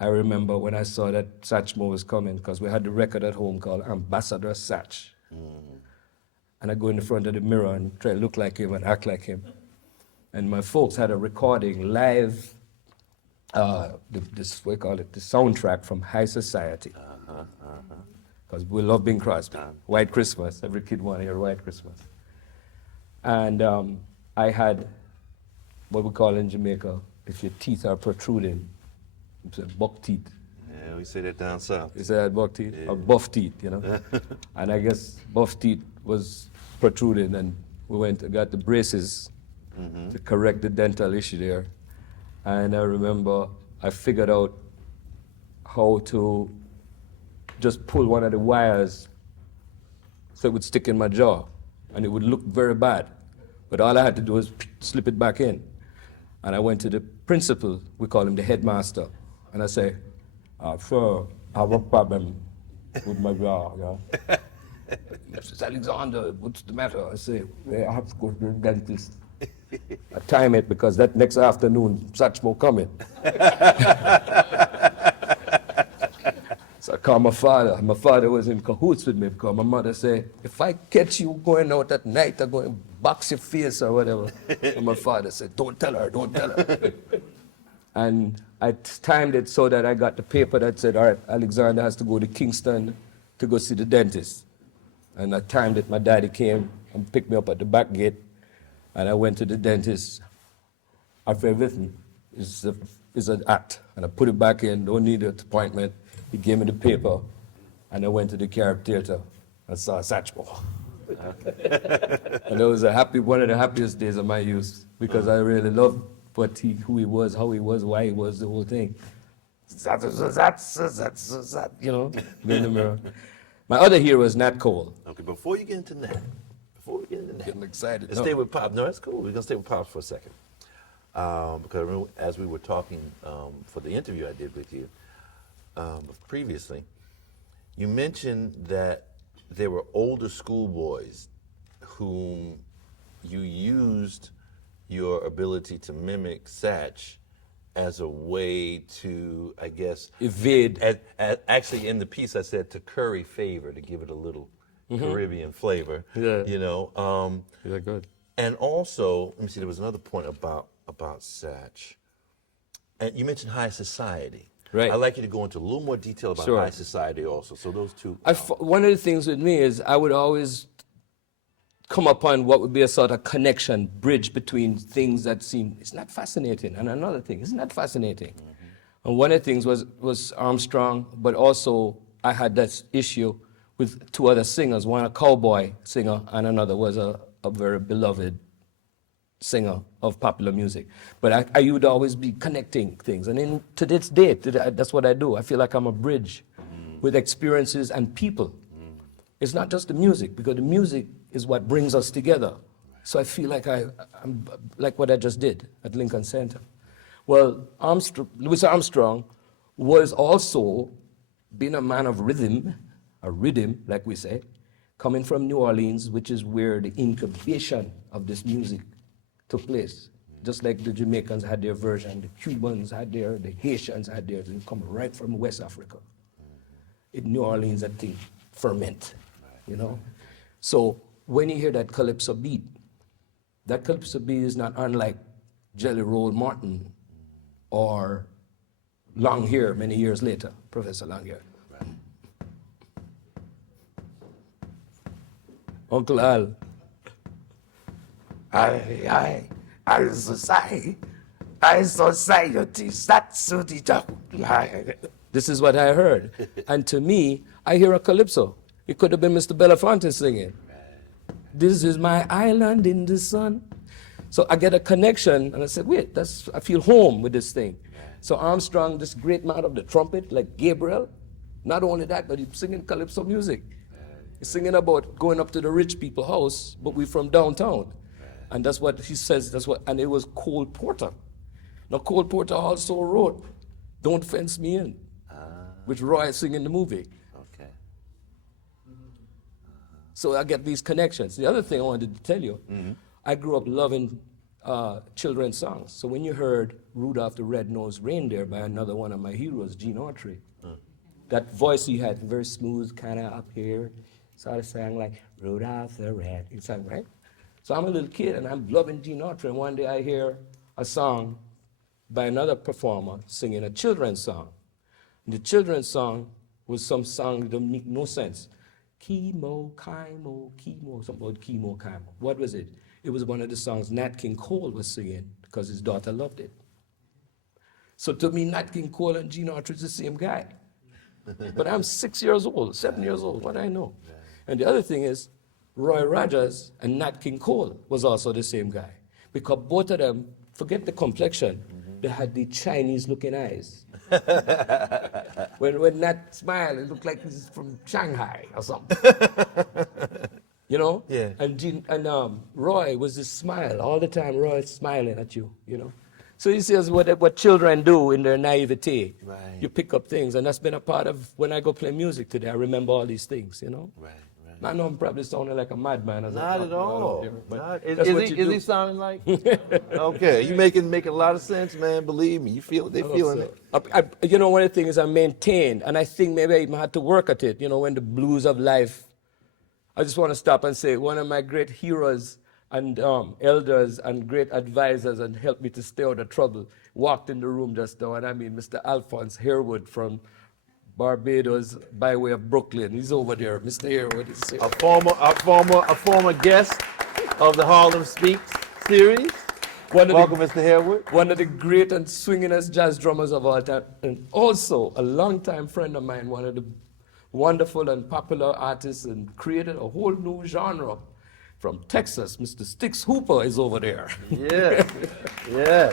I remember when I saw that Satchmo was coming, because we had the record at home called Ambassador Satch. And I go in the front of the mirror and try to look like him and act like him. And my folks had a recording live, we call it the soundtrack from High Society. Because we love Bing Crosby. White Christmas, every kid wanted to hear White Christmas. And I had what we call in Jamaica, if your teeth are protruding, it's a buck teeth. Yeah, we say that down south. You say that buck teeth? Yeah. Or buff teeth, you know? And I guess buff teeth was protruding, and we went and got the braces to correct the dental issue there. And I remember I figured out how to just pull one of the wires so it would stick in my jaw, and it would look very bad. But all I had to do was slip it back in. And I went to the principal, we call him the headmaster, and I say, sir, I have a problem with my jaw, you know? Mrs. Alexander, what's the matter? I say, well, I have to go to the dentist. I time it because that next afternoon, Satchmo coming. So I called my father. My father was in cahoots with me because my mother said, if I catch you going out at night, I'm going to box your face or whatever. And my father said, don't tell her, don't tell her. And I timed it so that I got the paper that said, all right, Alexander has to go to Kingston to go see the dentist. And I timed it. My daddy came and picked me up at the back gate. And I went to the dentist. Our favorite is an act. And I put it back in, don't need an appointment. He gave me the paper, and I went to the Carib Theater and saw Satchmo. And it was one of the happiest days of my youth, because I really loved who he was, how he was, why he was, the whole thing. You know, in the mirror. My other hero is Nat Cole. Okay, before you get into Nat, I'm excited. Let's stay with Pop. No, that's cool. We're going to stay with Pop for a second. Because I remember as we were talking for the interview I did with you previously, you mentioned that there were older schoolboys whom you used your ability to mimic Satch as a way to, I guess, evade. Actually, in the piece I said to curry favor, to give it a little Caribbean flavor. Yeah. You know. Yeah, good. And also, let me see, there was another point about Satch. And you mentioned high society. Right. I'd like you to go into a little more detail about high society also. So those two. One of the things with me is I would always come upon what would be a sort of connection, bridge between things that seem, it's not fascinating, and another thing, isn't that fascinating? And one of the things was Armstrong, but also I had that issue with two other singers, one a cowboy singer and another was a very beloved singer of popular music. But I would always be connecting things. And to this date, that's what I do. I feel like I'm a bridge with experiences and people. It's not just the music, because the music is what brings us together. So I feel like I'm like what I just did at Lincoln Center. Well, Louis Armstrong was also being a man of rhythm, a rhythm, like we say, coming from New Orleans, which is where the incubation of this music took place. Just like the Jamaicans had their version, the Cubans had their, the Haitians had theirs, and come right from West Africa. In New Orleans, that thing ferment, you know? So when you hear that calypso beat is not unlike Jelly Roll Martin or Long Hair many years later, Professor Long Hair. Right. Uncle Al. I society, this is what I heard. And to me, I hear a calypso. It could have been Mr. Belafonte singing. This is my island in the sun. So I get a connection, and I said, wait, I feel home with this thing. So Armstrong, this great man of the trumpet, like Gabriel, not only that, but he's singing calypso music. He's singing about going up to the rich people's house, but we're from downtown. And that's what he says, and it was Cole Porter. Now, Cole Porter also wrote Don't Fence Me In, which Roy sing in the movie. Okay. So I get these connections. The other thing I wanted to tell you, I grew up loving children's songs. So when you heard Rudolph the Red-Nosed Reindeer by another one of my heroes, Gene Autry, that voice he had, very smooth, kind of up here, sort of sang like, Rudolph the Red, he sang, right? So I'm a little kid and I'm loving Gene Autry, and one day I hear a song by another performer singing a children's song. And the children's song was some song that don't make no sense. Chemo, chemo, chemo, something about chemo, chemo. What was it? It was one of the songs Nat King Cole was singing because his daughter loved it. So to me, Nat King Cole and Gene Autry is the same guy. But I'm 6 years old, 7 years old, what do I know? And the other thing is, Roy Rogers and Nat King Cole was also the same guy. Because both of them, forget the complexion, they had the Chinese-looking eyes. when Nat smiled, it looked like he's from Shanghai or something. You know? Yeah. And Roy was this smile all the time. Roy is smiling at you, you know? So he says what children do in their naivete. Right. You pick up things, and that's been a part of when I go play music today. I remember all these things, you know? Right. I know I'm probably sounding like a madman. Not at all. Is he sounding like? Okay, you making a lot of sense, man. Believe me, they feeling it. You know, one of the things I maintained, and I think maybe I even had to work at it, you know, when the blues of life. I just want to stop and say one of my great heroes and elders and great advisors and helped me to stay out of trouble walked in the room just now, and I mean Mr. Alphonse Harewood from Barbados by way of Brooklyn. He's over there. Mr. Harewood is here. A former guest of the Harlem Speaks series. Welcome, Mr. Harewood. One of the great and swingingest jazz drummers of all time, and also a longtime friend of mine, one of the wonderful and popular artists, and created a whole new genre from Texas. Mr. Sticks Hooper is over there. Yeah, yeah.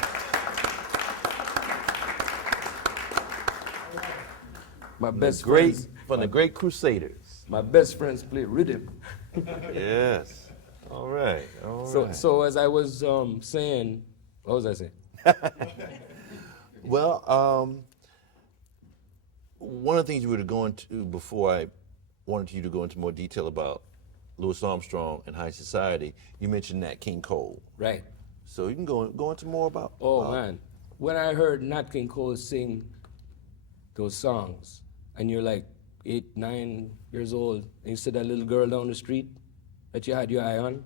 My best friends, from the great Crusaders. My best friends play rhythm. Yes. All right. So as I was saying, what was I saying? Well, one of the things you were going to before I wanted you to go into more detail about Louis Armstrong and high society, you mentioned Nat King Cole. Right. So you can go into more about. Man, when I heard Nat King Cole sing those songs, and you're like 8, 9 years old, and you see that little girl down the street that you had your eye on,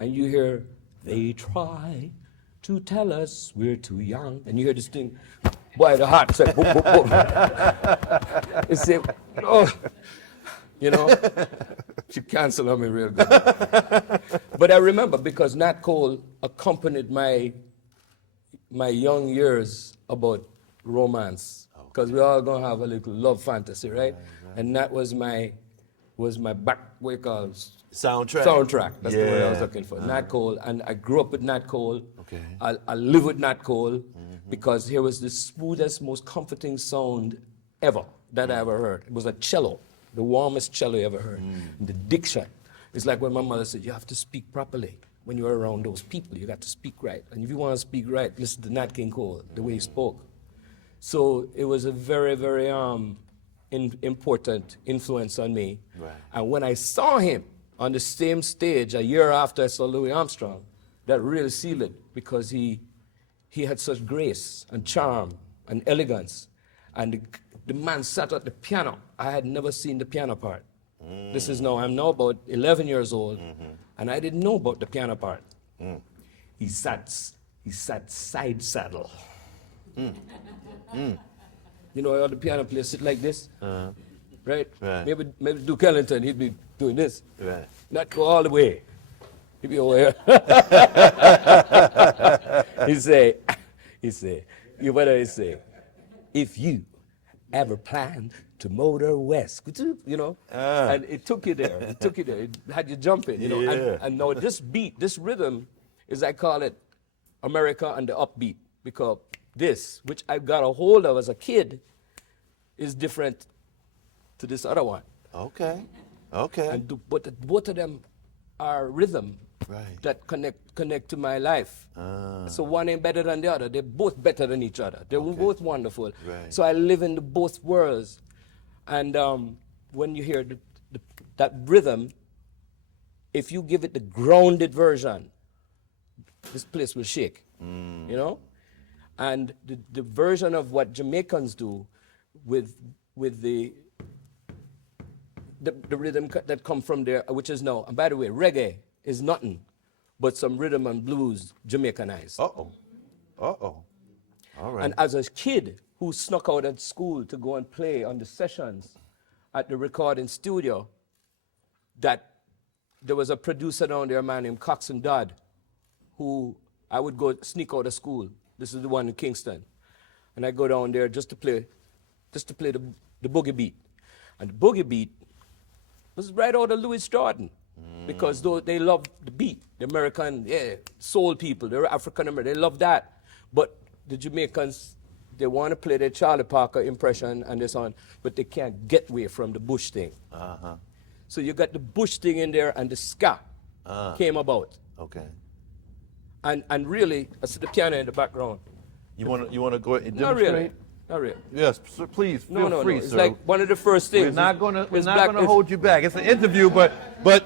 and you hear, they try to tell us we're too young, and you hear this thing, boy, the heart said, boom, boom, boom. It said, oh, you know, she canceled on me real good. But I remember because Nat Cole accompanied my young years about romance. Because we're all gonna have a little love fantasy, right? And that was my back, what you call soundtrack. That's the word I was looking for. Nat Cole, and I grew up with Nat Cole. Okay. I live with Nat Cole because here was the smoothest, most comforting sound ever that I ever heard. It was a cello, the warmest cello you ever heard. The diction. It's like when my mother said, you have to speak properly. When you're around those people, you got to speak right. And if you want to speak right, listen to Nat King Cole, the way he spoke. So it was a very, very important influence on me. Right. And when I saw him on the same stage a year after I saw Louis Armstrong, that really sealed it because he had such grace and charm and elegance. And the man sat at the piano. I had never seen the piano part. This is now, I'm now about 11 years old, and I didn't know about the piano part. He sat side saddle. You know how the piano players sit like this? Right? Maybe Duke Ellington, he'd be doing this. Right. Not go all the way. He'd be over here. he say, you better say, if you ever planned to motor west, you know? And it took you there. It had you jumping, you know? Yeah. And now this beat, this rhythm, is I call it America and the upbeat, because this, which I got a hold of as a kid, is different to this other one. Okay. But both of them are rhythm that connect to my life. So one ain't better than the other. They're both better than each other. They're both wonderful. Right. So I live in both worlds. And when you hear that rhythm, if you give it the grounded version, this place will shake, you know? And the version of what Jamaicans do with the rhythm that come from there, which is now, and by the way, reggae is nothing but some rhythm and blues Jamaicanized. Uh-oh. Uh-oh. All right. And as a kid who snuck out at school to go and play on the sessions at the recording studio, that there was a producer down there, a man named Coxon Dodd, who I would go sneak out of school. This is the one in Kingston. And I go down there just to play the boogie beat. And the boogie beat was right out of Louis Jordan. Because they love the beat, the American, soul people, they're African American, they love that. But the Jamaicans, they want to play their Charlie Parker impression and this on, but they can't get away from the Bush thing. Uh-huh. So you got the Bush thing in there, and the ska came about. Okay. And really, I see the piano in the background. You want to go and demonstrate? Not really. Not really. Yes, sir, please feel free, It's sir. like one of the first things. We're not gonna hold you back. It's an interview, but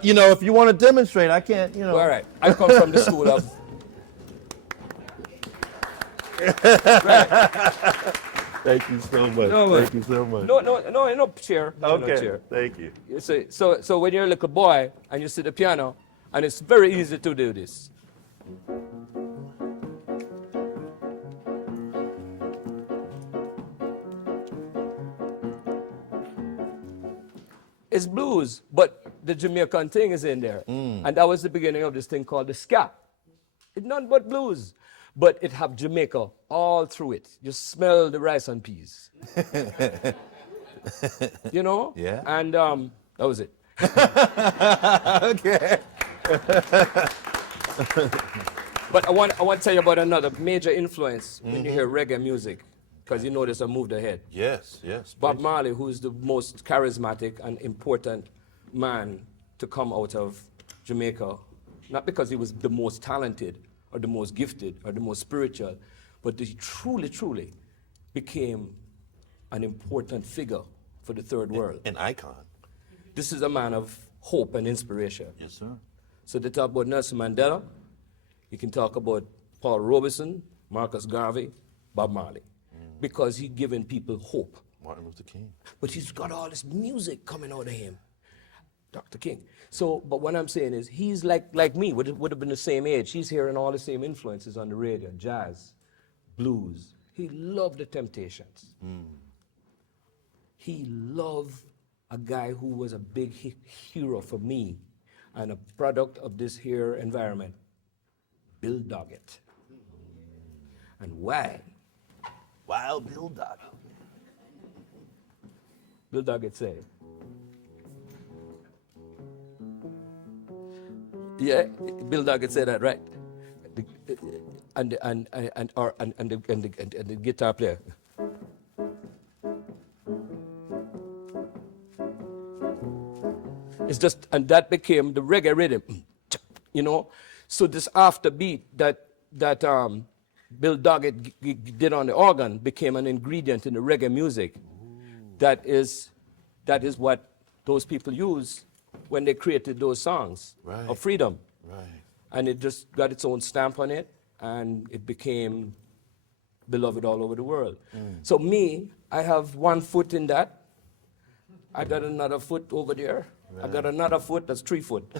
you know, if you want to demonstrate, I can't. You know. All right. I come from the school of. Thank you so much. Thank you so much. No chair. No Okay. chair. Thank you. So when you're a little boy and you sit at the piano, and it's very easy to do this. It's blues, but the Jamaican thing is in there. And that was the beginning of this thing called the ska. It's none but blues, but it have Jamaica all through it. You smell the rice and peas. You know? Yeah. And that was it. Okay. But I want to tell you about another major influence when you hear reggae music, because you notice I moved ahead. Yes, yes. Bob Marley, who is the most charismatic and important man to come out of Jamaica, not because he was the most talented or the most gifted or the most spiritual, but he truly, truly became an important figure for the third world. An icon. This is a man of hope and inspiration. Yes, sir. So they talk about Nelson Mandela, you can talk about Paul Robeson, Marcus Garvey, Bob Marley, because he's given people hope. Martin Luther King. But he's got all this music coming out of him. Dr. King. So, but what I'm saying is, he's like me, would have been the same age. He's hearing all the same influences on the radio, jazz, blues. He loved the Temptations. He loved a guy who was a big hero for me and a product of this here environment, Bill Doggett. And why? Wild Bill Doggett. Bill Doggett said, yeah, Bill Doggett said that, right? And the guitar player. It's just, and that became the reggae rhythm, you know. So this afterbeat that Bill Doggett did on the organ became an ingredient in the reggae music. That is what those people use when they created those songs of freedom. Right. And it just got its own stamp on it, and it became beloved all over the world. So me, I have one foot in that. I got another foot over there. I got another foot that's 3 foot.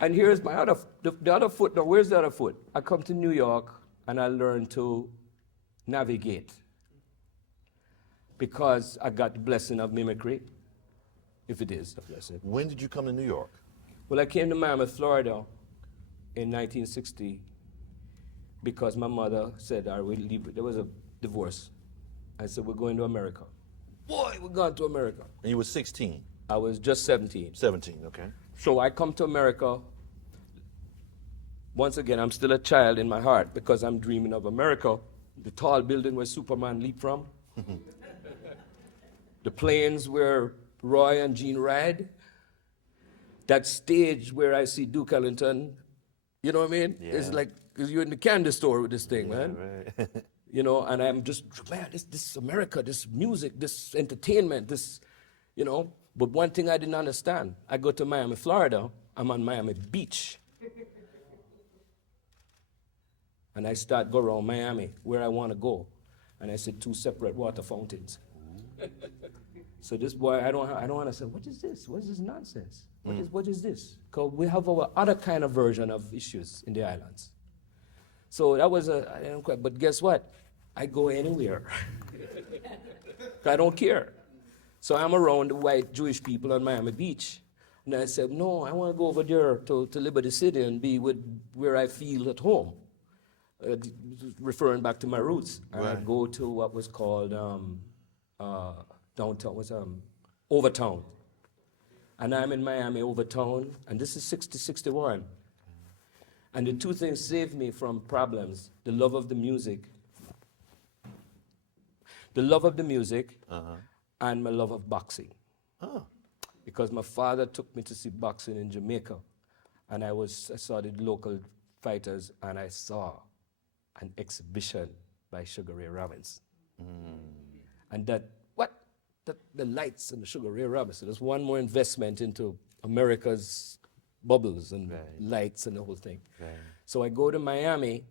And here's my other, the other foot. Now, where's the other foot? I come to New York and I learn to navigate, because I got the blessing of mimicry, if it is a blessing. When did you come to New York? Well, I came to Miami, Florida in 1960 because my mother said, "I will leave." There was a divorce. I said, "We're going to America." Boy, we're going to America. And you were 16? I was just 17. 17, okay. So I come to America. Once again, I'm still a child in my heart because I'm dreaming of America. The tall building where Superman leaped from. The planes where Roy and Gene ride. That stage where I see Duke Ellington. You know what I mean? Yeah. It's like you're in the candy store with this thing, man. Right. You know, and I'm just, man, this America, this music, this entertainment, this, you know. But one thing I didn't understand, I go to Miami, Florida, I'm on Miami Beach. And I start go around Miami, where I want to go. And I see 2 separate water fountains. So this boy, I don't want to say, what is this? What is this nonsense? What is this? Because we have our other kind of version of issues in the islands. So that was I didn't quite, but guess what? I go anywhere. I don't care. So I'm around the white Jewish people on Miami Beach. And I said, no, I want to go over there to Liberty City and be with where I feel at home. Referring back to my roots. And I go to what was called downtown, was Overtown. And I'm in Miami, Overtown, and this is 61. And the 2 things saved me from problems: the love of the music, and my love of boxing. Oh. Because my father took me to see boxing in Jamaica, and I saw the local fighters, and I saw an exhibition by Sugar Ray Robinson. And the lights and the Sugar Ray Robinson, there's one more investment into America's bubbles and lights and the whole thing. So I go to Miami,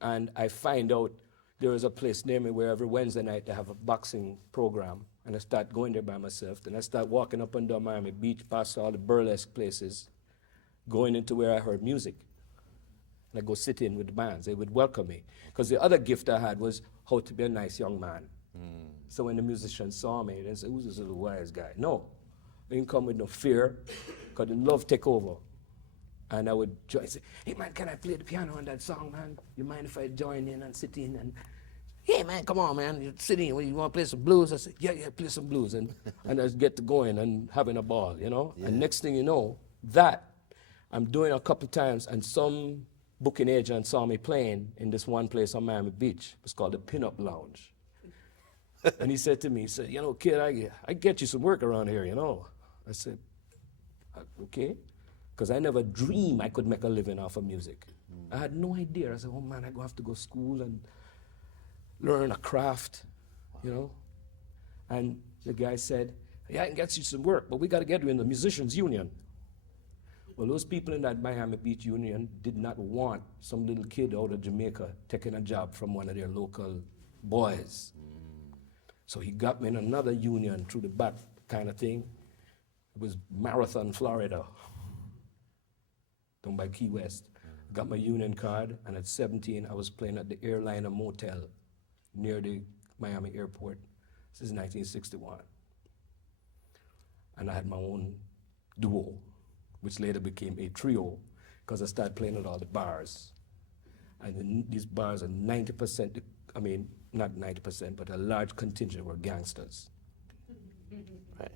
and I find out there is a place near me where every Wednesday night they have a boxing program, and I start going there by myself. And I start walking up and down Miami Beach, past all the burlesque places, going into where I heard music. And I go sit in with the bands. They would welcome me. Because the other gift I had was how to be a nice young man. So when the musicians saw me, they said, who's this little wise guy? No, they didn't come with no fear, because the love take over. And I would join, say, hey man, can I play the piano on that song, man? You mind if I join in and sit in? And hey man, come on, man, you're sitting, you want to play some blues? I said, yeah, play some blues. And I just get to going and having a ball, you know? And next thing you know, that I'm doing a couple times, and some booking agent saw me playing in this one place on Miami Beach. It's called the Pinup Lounge. And he said to me, he said, you know, kid, I get you some work around here, you know. I said, okay. Because I never dreamed I could make a living off of music. I had no idea. I said, oh man, I'm going to have to go to school and learn a craft, you know. And the guy said, yeah, I can get you some work, but we got to get you in the musicians union. Well, those people in that Miami Beach union did not want some little kid out of Jamaica taking a job from one of their local boys. So he got me in another union through the back kind of thing. It was Marathon, Florida, down by Key West. Got my union card, and at 17, I was playing at the Airliner Motel near the Miami airport. This is 1961. And I had my own duo, which later became a trio, because I started playing at all the bars. And these bars are 90%, I mean, not 90%, but a large contingent were gangsters. Right.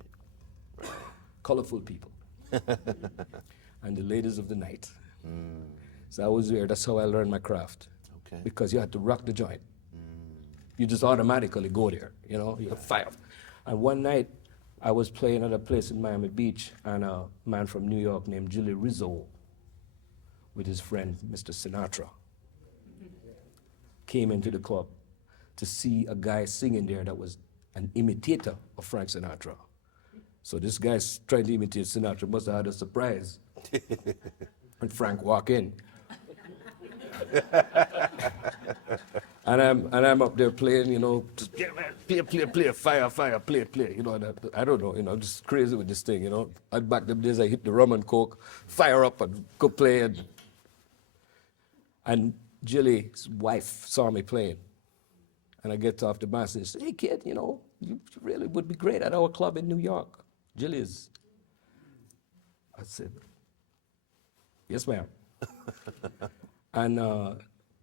Colorful people. And the ladies of the night. So I was there, that's how I learned my craft. Okay. Because you had to rock the joint. You just automatically go there, you know, you fire. And one night, I was playing at a place in Miami Beach, and a man from New York named Julie Rizzo, with his friend, Mr. Sinatra, came into the club to see a guy singing there that was an imitator of Frank Sinatra. So this guy's trying to imitate Sinatra, must have had a surprise. And Frank walked in. And I'm up there playing, you know, just, yeah, man, play, fire, play, you know, I don't know, you know, I'm just crazy with this thing, you know. Back them days I hit the rum and coke, fire up and go play. And Jillie's wife saw me playing. And I get off the bus and say, hey kid, you know, you really would be great at our club in New York. Jillie's. I said, yes ma'am. And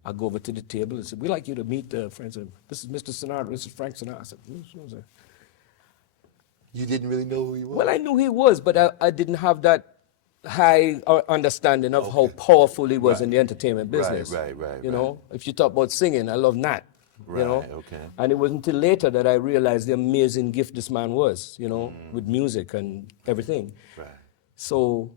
I go over to the table and said, we'd like you to meet friends. This is Mr. Sinatra, this is Frank Sinatra. I said, who's that? You didn't really know who he was? Well, I knew he was, but I didn't have that high understanding of how powerful he was in the entertainment business. Right. You know, if you talk about singing, I love Nat. Right, you know? okay. And it wasn't until later that I realized the amazing gift this man was, you know, with music and everything. Right. So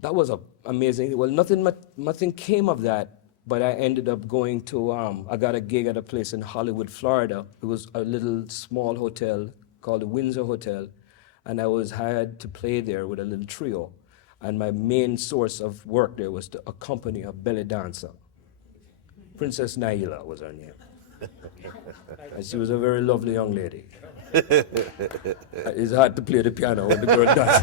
that was amazing. Well, nothing came of that, but I ended up going to, I got a gig at a place in Hollywood, Florida. It was a little small hotel called the Windsor Hotel, and I was hired to play there with a little trio. And my main source of work there was to accompany a belly dancer Princess Naila was her name. And she was a very lovely young lady. It's hard to play the piano when the girl does.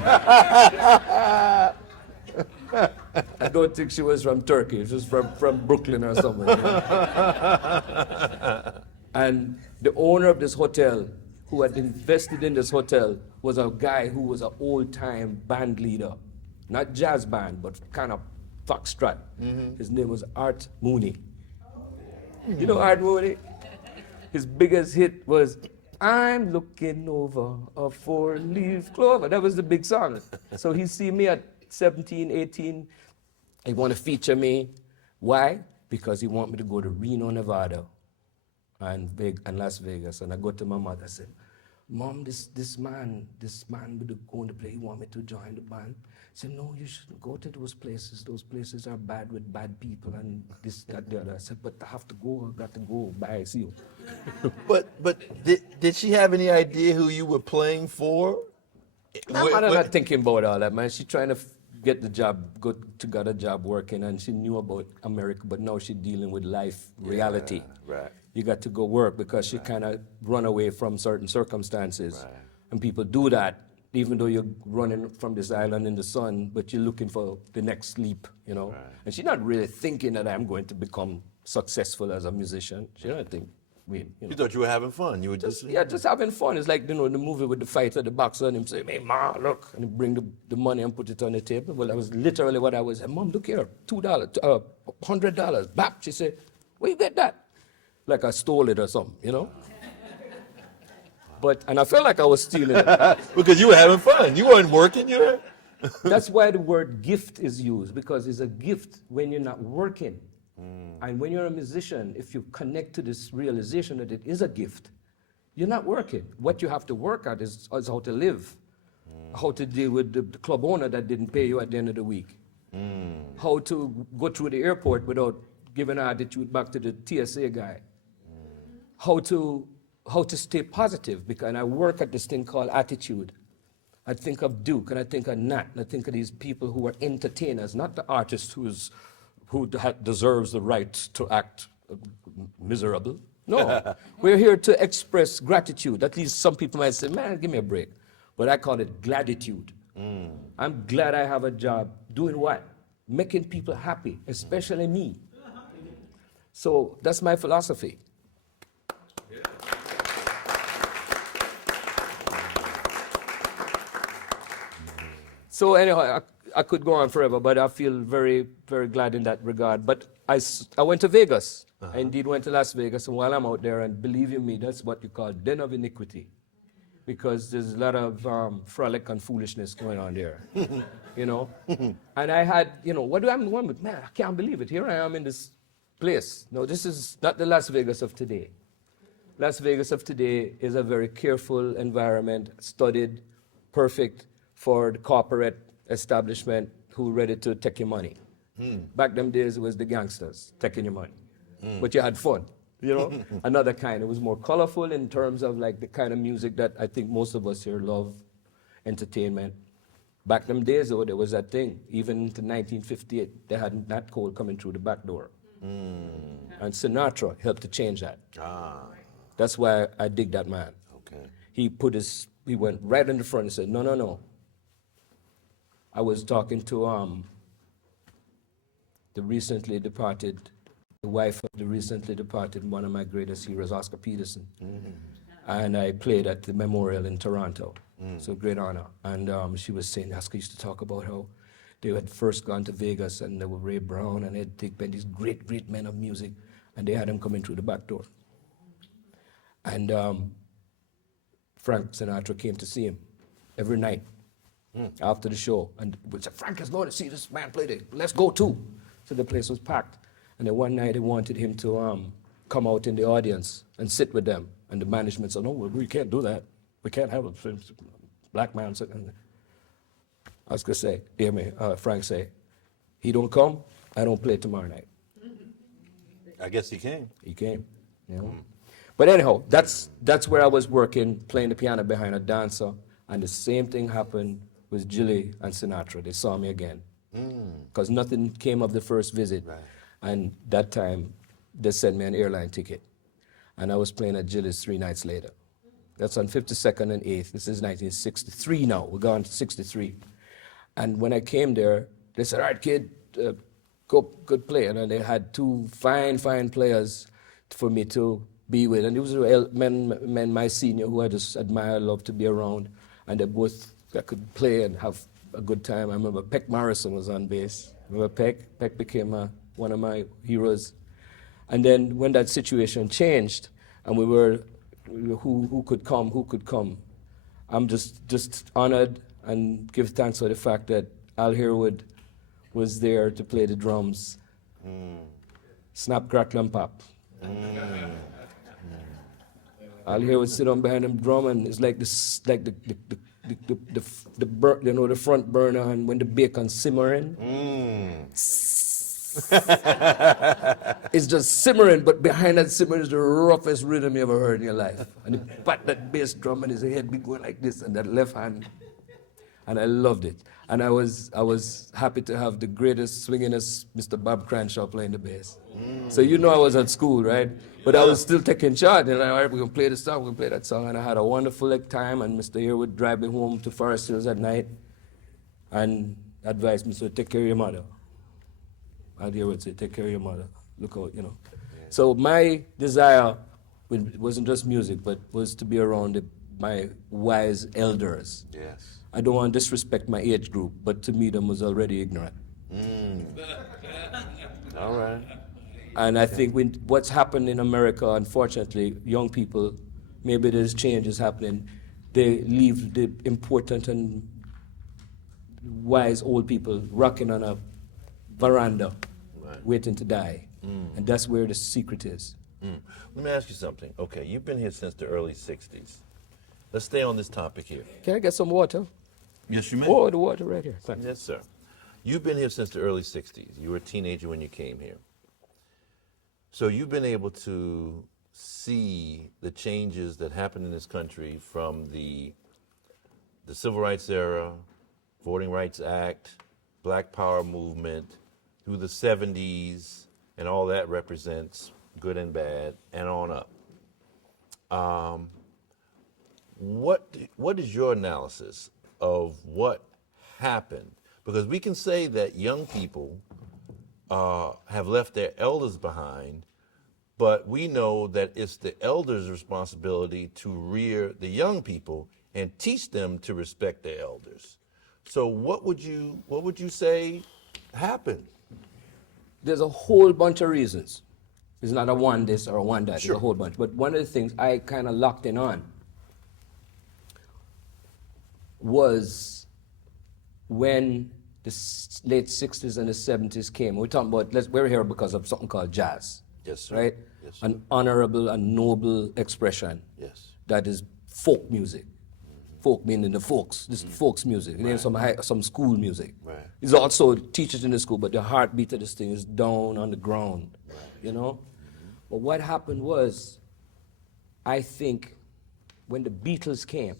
I don't think she was from Turkey. She was from Brooklyn or somewhere. And the owner of this hotel, who had invested in this hotel, was a guy who was an old-time band leader. Not jazz band, but kind of foxtrot. His name was Art Mooney. You know Art Mooney? His biggest hit was, I'm looking over a four-leaf clover. That was the big song. So he see me at 17, 18. He want to feature me. Why? Because he want me to go to Reno, Nevada and Las Vegas. And I go to my mother and said, Mom, this man with going to play, he want me to join the band. She said, no, you shouldn't go to those places. Those places are bad with bad people and this, that, the other. I said, but I have to go. I got to go. Bye, see you. But did she have any idea who you were playing for? I'm not thinking about all that, man. She's trying to get the job, got a job working, and she knew about America, but now she's dealing with life, reality. Right. You got to go work because she kind of run away from certain circumstances. Right. And people do that, even though you're running from this island in the sun, but you're looking for the next leap, you know? Right. And she's not really thinking that I'm going to become successful as a musician. She don't think, you You thought you were having fun. You were just having fun. It's like, you know, the movie with the fighter, the boxer, and him say, hey, Ma, look, and he bring the money and put it on the table. Well, that was literally what I was saying. Mom, look here, $2, $100. Bap. She said, where you get that? Like I stole it or something, you know? And I felt like I was stealing it. because you were having fun. You weren't working. You were. That's why the word gift is used, because it's a gift when you're not working. And when you're a musician, if you connect to this realization that it is a gift, you're not working. What you have to work at is how to live, how to deal with the club owner that didn't pay you at the end of the week, how to go through the airport without giving an attitude back to the TSA guy, how to stay positive, because I work at this thing called attitude. I think of Duke, and I think of Nat, and I think of these people who are entertainers, not the artist who deserves the right to act miserable. No, we're here to express gratitude. At least some people might say, man, give me a break. But I call it gratitude. I'm glad I have a job doing what? Making people happy, especially me. So that's my philosophy. So anyhow, I could go on forever, but I feel very, very glad in that regard. But I went to Vegas. I indeed went to Las Vegas, and while I'm out there, and believe you me, that's what you call den of iniquity, because there's a lot of frolic and foolishness going on there, you know? And I had, you know, what do I want with? Man, I can't believe it. Here I am in this place. No, this is not the Las Vegas of today. Las Vegas of today is a very careful environment, studied, perfect for the corporate establishment who ready to take your money. Back them days, it was the gangsters taking your money. But you had fun, you know? Another kind. It was more colorful in terms of like the kind of music that I think most of us here love, entertainment. Back them days, though, there was that thing. Even into 1958, they had Nat Cole coming through the back door. And Sinatra helped to change that. That's why I dig that man. Okay. He went right in the front and said, no. I was talking to the wife of the recently departed, one of my greatest heroes, Oscar Peterson. And I played at the memorial in Toronto. So great honor. And she was saying, Oscar used to talk about how they had first gone to Vegas, and they were Ray Brown and Ed Thigpen, these great, great men of music, and they had him coming through the back door. And Frank Sinatra came to see him every night. After the show, and we said, Frank is going to see this man play. Let's go too. So the place was packed. And then one night they wanted him to come out in the audience and sit with them. And the management said, no, we can't do that. We can't have a black man sitting there. I was going to say, hear me, Frank say, he don't come, I don't play tomorrow night. I guess he came. He came, you know. But anyhow, that's where I was working, playing the piano behind a dancer. And the same thing happened with Jilly and Sinatra. They saw me again. Because nothing came of the first visit. Right. And that time, they sent me an airline ticket. And I was playing at Gillis 3 nights later. That's on 52nd and 8th. This is 1963 now. We're going to 63. And when I came there, they said, all right, kid, go good play. And then they had 2 fine players for me to be with. And it was men my senior who I just admire, love to be around. And they both I could play and have a good time. I remember Peck Morrison was on bass. Remember Peck? Peck became one of my heroes. And then when that situation changed, and we were, who could come, I'm just honored and give thanks for the fact that Al Herwood was there to play the drums. Snap, crackle, and pop. Al Herwood sit on behind him drum, and it's like this, like the front burner, and when the bacon's simmering. It's just simmering, but behind that simmering is the roughest rhythm you ever heard in your life. And he pat that bass drum and his head be going like this, and that left hand. And I loved it. And I was happy to have the greatest swingingest Mr. Bob Cranshaw playing the bass. So you know I was at school, right? But I was still taking charge. And all right, we're going to play this song, we're going to play that song. And I had a wonderful time, and Mr. Ear would drive me home to Forest Hills at night and advise me, so take care of your mother. I'd hear would say, take care of your mother. Look out, you know. So my desire wasn't just music, but was to be around my wise elders. Yes. I don't want to disrespect my age group, but to me, them was already ignorant. All right. And I think what's happened in America, unfortunately, young people, maybe there's changes happening, they leave the important and wise old people rocking on a veranda, waiting to die. And that's where the secret is. Let me ask you something. Okay, you've been here since the early 60s. Let's stay on this topic here. Can I get some water? Yes, you may. Oh, the water right here. Thanks. Yes, sir. You've been here since the early 60s. You were a teenager when you came here. So you've been able to see the changes that happened in this country from the Civil Rights era, Voting Rights Act, Black Power movement, through the 70s, and all that represents good and bad, and on up. What is your analysis of what happened? Because we can say that young people have left their elders behind, but we know that it's the elders' responsibility to rear the young people and teach them to respect their elders. So what would you say happened? There's a whole bunch of reasons. It's not a one this or a one that. Sure. There's a whole bunch. But one of the things I kind of locked in on was when the late 60s and the 70s came. We're talking about, we're here because of something called jazz. Yes, sir. Right? Yes, sir. An honorable and noble expression. Yes. That is folk music. Folk meaning the folks. This is folks music. And then some school music. Right. It's also teachers in the school, but the heartbeat of this thing is down on the ground. Right. You know? But what happened was, I think, when the Beatles came.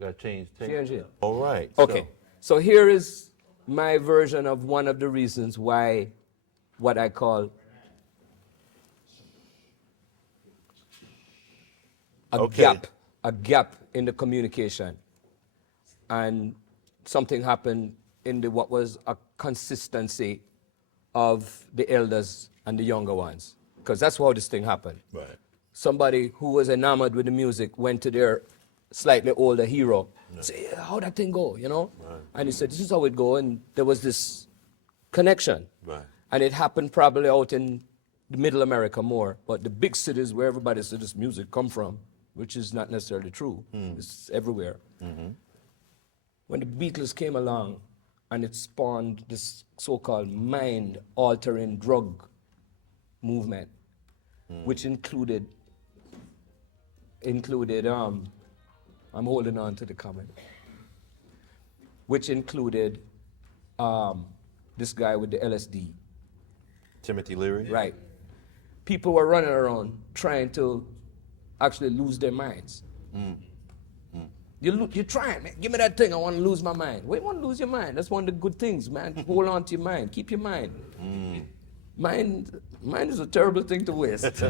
Got to change. Change it. All right. Okay. So here is my version of one of the reasons why what I call a gap in the communication, and something happened in what was a consistency of the elders and the younger ones, because that's how this thing happened. Right. Somebody who was enamored with the music went to their slightly older hero, say, how that thing go, you know? Right. And he said, this is how it go, and there was this connection. Right. And it happened probably out in the middle America more, but the big cities where everybody said this music come from, which is not necessarily true, it's everywhere. When the Beatles came along, and it spawned this so-called mind-altering drug movement, which included, I'm holding on to the comment, which included this guy with the LSD. Timothy Leary? Right. People were running around trying to actually lose their minds. You're trying, man. Give me that thing. I want to lose my mind. Why you want to lose your mind? That's one of the good things, man. Hold on to your mind. Keep your mind. Mind is a terrible thing to waste.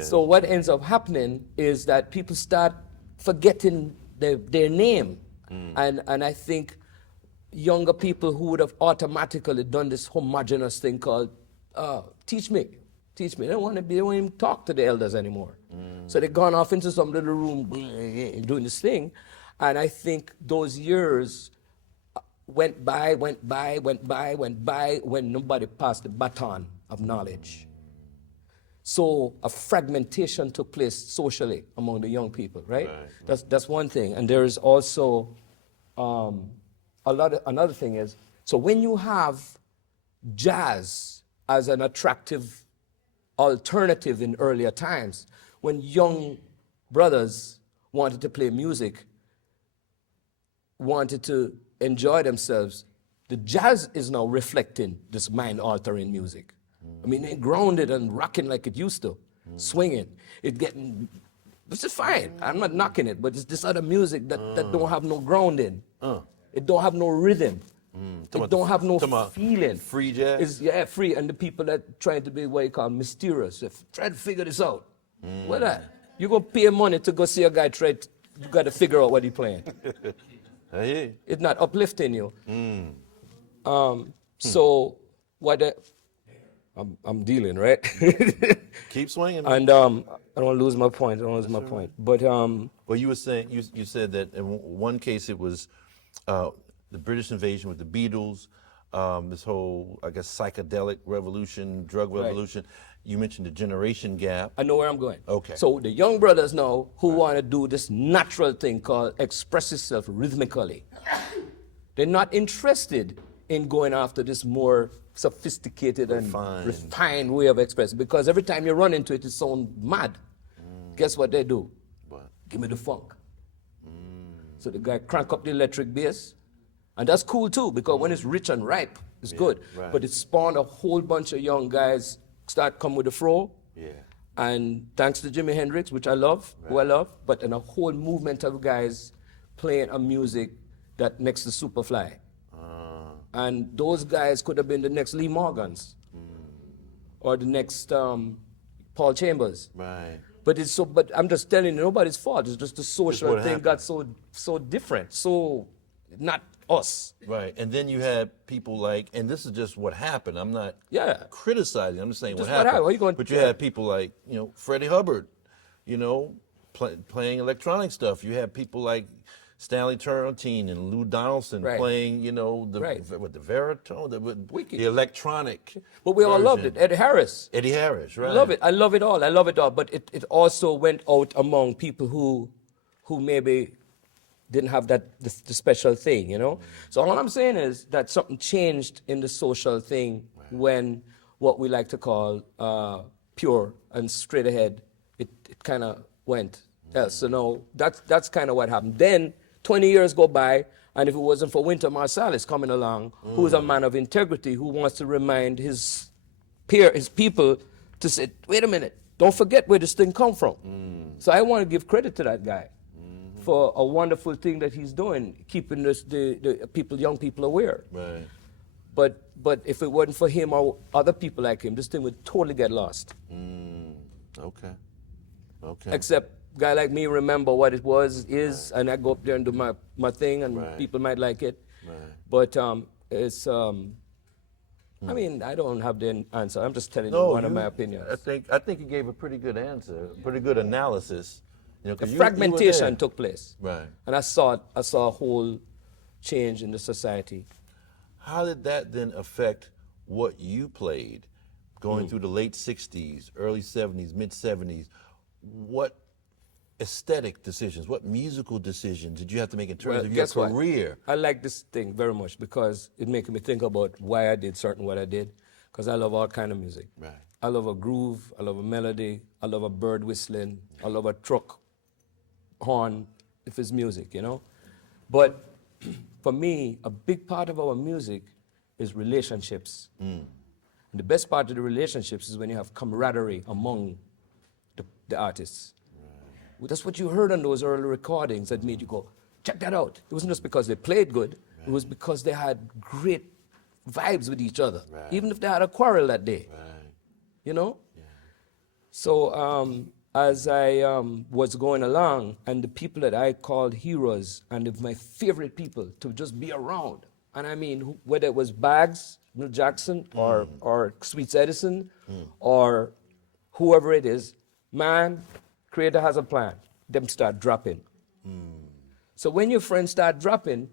So what ends up happening is that people start forgetting their name. And I think younger people who would have automatically done this homogenous thing called teach me. They don't want to even talk to the elders anymore. So they've gone off into some little room doing this thing. And I think those years went by when nobody passed the baton of knowledge. So a fragmentation took place socially among the young people, right? That's one thing. And there is also another thing is, so when you have jazz as an attractive alternative in earlier times, when young brothers wanted to play music, wanted to enjoy themselves, the jazz is now reflecting this mind-altering music. I mean, they're grounded and rocking like it used to, swinging. This is fine. I'm not knocking it, but it's this other music that don't have no grounding. It don't have no rhythm. It don't have no feeling. Free jazz? It's, free. And the people that trying to be what you call mysterious, try to figure this out. What that? You go pay money to go see a guy you got to figure out what he's playing. Hey. It's not uplifting you. So what I'm dealing, right? Keep swinging, man. And I don't want to lose my point. But well, you were saying, you said that in one case it was the British invasion with the Beatles, this whole, I guess, psychedelic revolution, drug revolution. You mentioned the generation gap. I know where I'm going. Okay. So the young brothers now who want to do this natural thing called express yourself rhythmically, they're not interested in going after this more sophisticated and refined way of expressing, because every time you run into it, it sounds mad. Guess what they do? What? Give me the funk. So the guy crank up the electric bass, and that's cool too, because when it's rich and ripe, it's good. Right. But it spawned a whole bunch of young guys start come with the fro. Yeah. And thanks to Jimi Hendrix, which I love, who I love, but in a whole movement of guys playing a music that makes the Superfly. And those guys could have been the next Lee Morgans or the next Paul Chambers. Right. But I'm just telling you, nobody's fault. It's just the social thing got so different, so not us. Right. And then you had people like, and this is just what happened. I'm not criticizing. I'm just saying Just what happened. What you going, but you had people like, Freddie Hubbard, playing electronic stuff. You had people like Stanley Turrentine and Lou Donaldson playing, the Veritone, the electronic. But we all version. loved it. Eddie Harris, right? Love it. I love it all. But it also went out among people who maybe didn't have the special thing, So all I'm saying is that something changed in the social thing when what we like to call pure and straight ahead, it kind of went. So no, that's kind of what happened. Then 20 years go by, and if it wasn't for Wynton Marsalis coming along, who's a man of integrity, who wants to remind his people to say, wait a minute, don't forget where this thing come from. So I want to give credit to that guy for a wonderful thing that he's doing, keeping the young people aware. Right. But if it wasn't for him or other people like him, this thing would totally get lost. Okay. Except guy like me remember what it is, and I go up there and do my thing, and people might like it. Right. But it's, I mean, I don't have the answer. I'm just telling you one of my opinions. I think you gave a pretty good answer, pretty good analysis. The fragmentation took place. Right. And I saw a whole change in the society. How did that then affect what you played going through the late 60s, early 70s, mid 70s? What aesthetic decisions, what musical decisions did you have to make in terms of your career? I like this thing very much because it makes me think about why I did what I did, because I love all kind of music. Right. I love a groove, I love a melody, I love a bird whistling, I love a truck horn if it's music, But for me, a big part of our music is relationships. And the best part of the relationships is when you have camaraderie among the artists. That's what you heard on those early recordings that made you go, check that out. It wasn't just because they played good. It was because they had great vibes with each other, even if they had a quarrel that day. You know? Yeah. So as I was going along, and the people that I called heroes and my favorite people to just be around, and I mean, whether it was Baggs, Mill Jackson, or Sweets Edison, or whoever it is, man, creator has a plan. Them start dropping. So when your friends start dropping,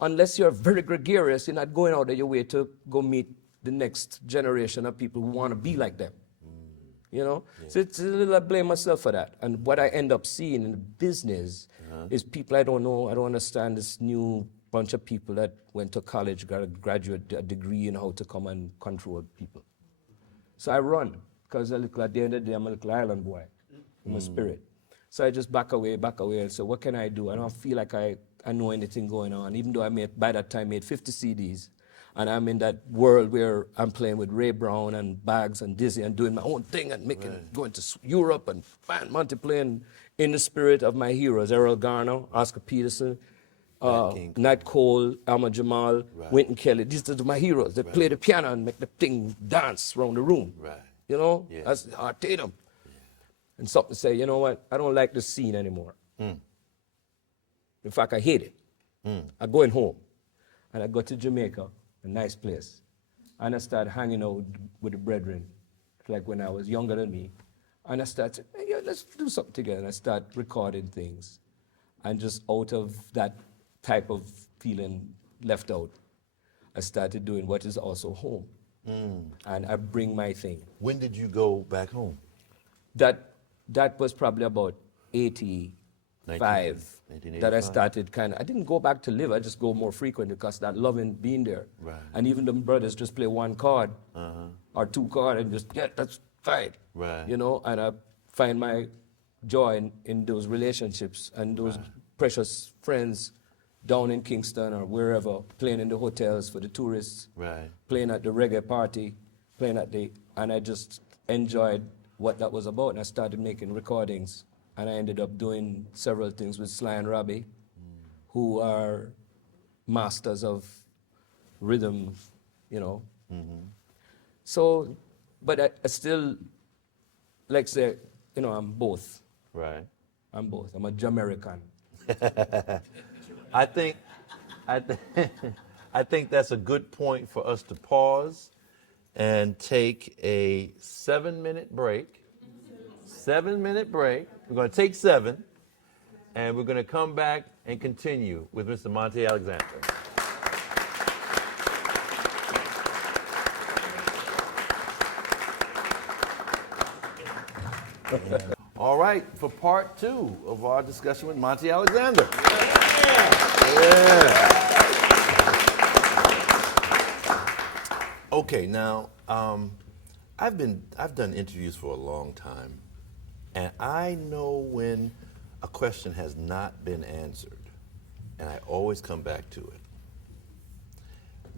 unless you're very gregarious, you're not going out of your way to go meet the next generation of people who want to be like them. You know? Yeah. So it's a little, I blame myself for that. And what I end up seeing in the business is people I don't know, I don't understand this new bunch of people that went to college, got a graduate degree in how to come and control people. So I run, because at the end of the day, I'm a little island boy. I'm a spirit. So I just back away, and say, what can I do? I don't feel like I know anything going on, even though I by that time made 50 CDs. And I'm in that world where I'm playing with Ray Brown and Baggs and Dizzy and doing my own thing and going to Europe and Monty playing in the spirit of my heroes, Errol Garner, Oscar Peterson, Nat Cole, Alma Jamal, Wynton Kelly. These are my heroes. They play the piano and make the thing dance around the room. You know? That's Artem. And something say, you know what, I don't like this scene anymore. In fact, I hate it. I'm going home. And I go to Jamaica, a nice place. And I started hanging out with the brethren, like when I was younger than me. And I started, hey, yeah, let's do something together. And I started recording things. And just out of that type of feeling left out, I started doing what is also home. And I bring my thing. When did you go back home? That was probably about 85 that I started I didn't go back to live, I just go more frequent because that loving being there. And even the brothers just play one chord or two chord and just, yeah, that's fine. You know, and I find my joy in those relationships and those precious friends down in Kingston or wherever, playing in the hotels for the tourists, playing at the reggae party, and I just enjoyed what that was about, and I started making recordings, and I ended up doing several things with Sly and Robbie, who are masters of rhythm, you know. So, but I still, like say, you know, I'm both. I'm both. I'm a Jamaican. I think that's a good point for us to pause and take a 7-minute break. 7-minute break. We're going to take 7, and we're going to come back and continue with Mr. Monty Alexander. All right, for part 2 of our discussion with Monty Alexander. Yeah. Okay, now I've done interviews for a long time, and I know when a question has not been answered, and I always come back to it.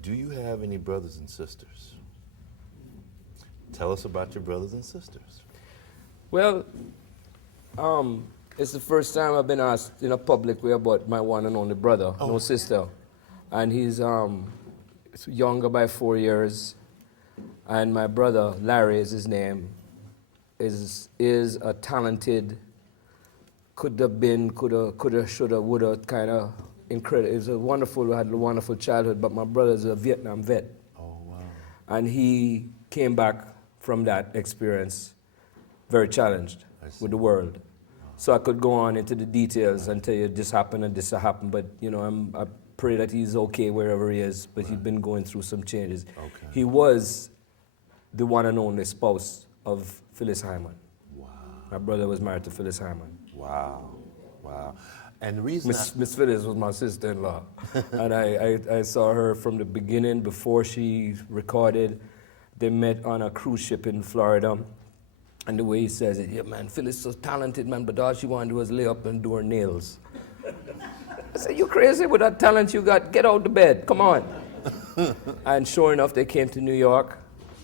Do you have any brothers and sisters? Tell us about your brothers and sisters. Well, it's the first time I've been asked in a public way about my one and only brother, no sister. And he's younger by 4 years. And my brother, Larry is his name, is a talented, could have been, coulda, shoulda, woulda, kind of incredible. Had a wonderful childhood, but my brother's a Vietnam vet. Oh, wow. And he came back from that experience very challenged with the world. So I could go on into the details and tell you this happened and this happened, but you know, I pray that he's okay wherever he is, but he's been going through some changes. He was the one and only spouse of Phyllis Hyman. Wow. My brother was married to Phyllis Hyman. Wow. And the reason Miss Phyllis was my sister-in-law. And I saw her from the beginning before she recorded. They met on a cruise ship in Florida. And the way he says it, yeah, man, Phyllis so talented, man, but all she wanted to do was lay up and do her nails. I said, you crazy with that talent you got? Get out of bed, come on. And sure enough, they came to New York,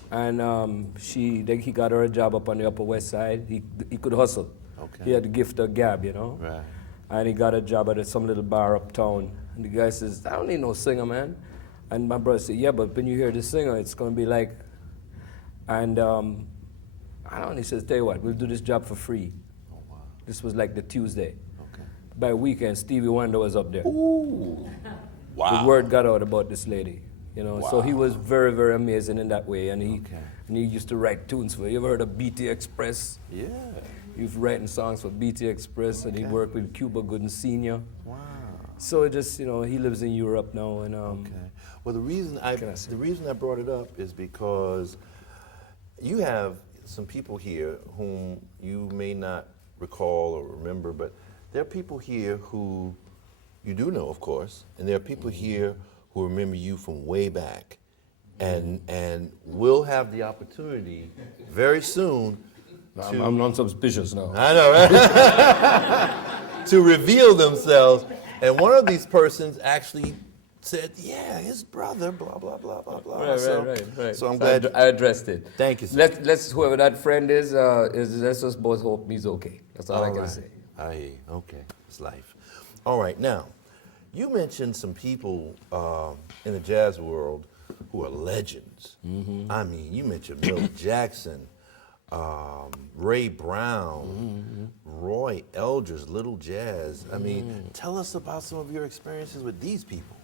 and he got her a job up on the Upper West Side. He could hustle. Okay. He had the gift of gab, you know. Right. And he got a job at some little bar uptown. And the guy says, I don't need no singer, man. And my brother said, yeah, but when you hear the singer, it's going to be like, and I don't know, he says, tell you what, we'll do this job for free. Oh, wow. This was like the Tuesday. Okay. By weekend, Stevie Wonder was up there. Ooh. Wow. The word got out about this lady, you know. Wow. So he was very, very amazing in that way. And Okay. he used to write tunes for, you ever heard of BT Express? Yeah. He was writing songs for BT Express, and he Okay. worked with Cuba Gooding Sr. Wow. So it just, you know, he lives in Europe now, and Okay. Well, the reason Can I say? the reason I brought it up is because you have some people here whom you may not recall or remember, but there are people here who you do know, of course, and there are people here who remember you from way back, and will have the opportunity very soon. I'm non-suspicious now. I know, right? To reveal themselves. And one of these persons actually said, yeah, his brother, blah, blah, blah, blah, blah. Right. So I'm glad. I addressed it. Thank you, sir. Let's whoever that friend is, let's just both hope he's okay. That's all I can right. say. I hear you. Okay, it's life. All right, now, you mentioned some people in the jazz world who are legends. Mm-hmm. I mean, you mentioned Milt Jackson, Ray Brown, Roy Eldridge, Little Jazz. I mean, tell us about some of your experiences with these people.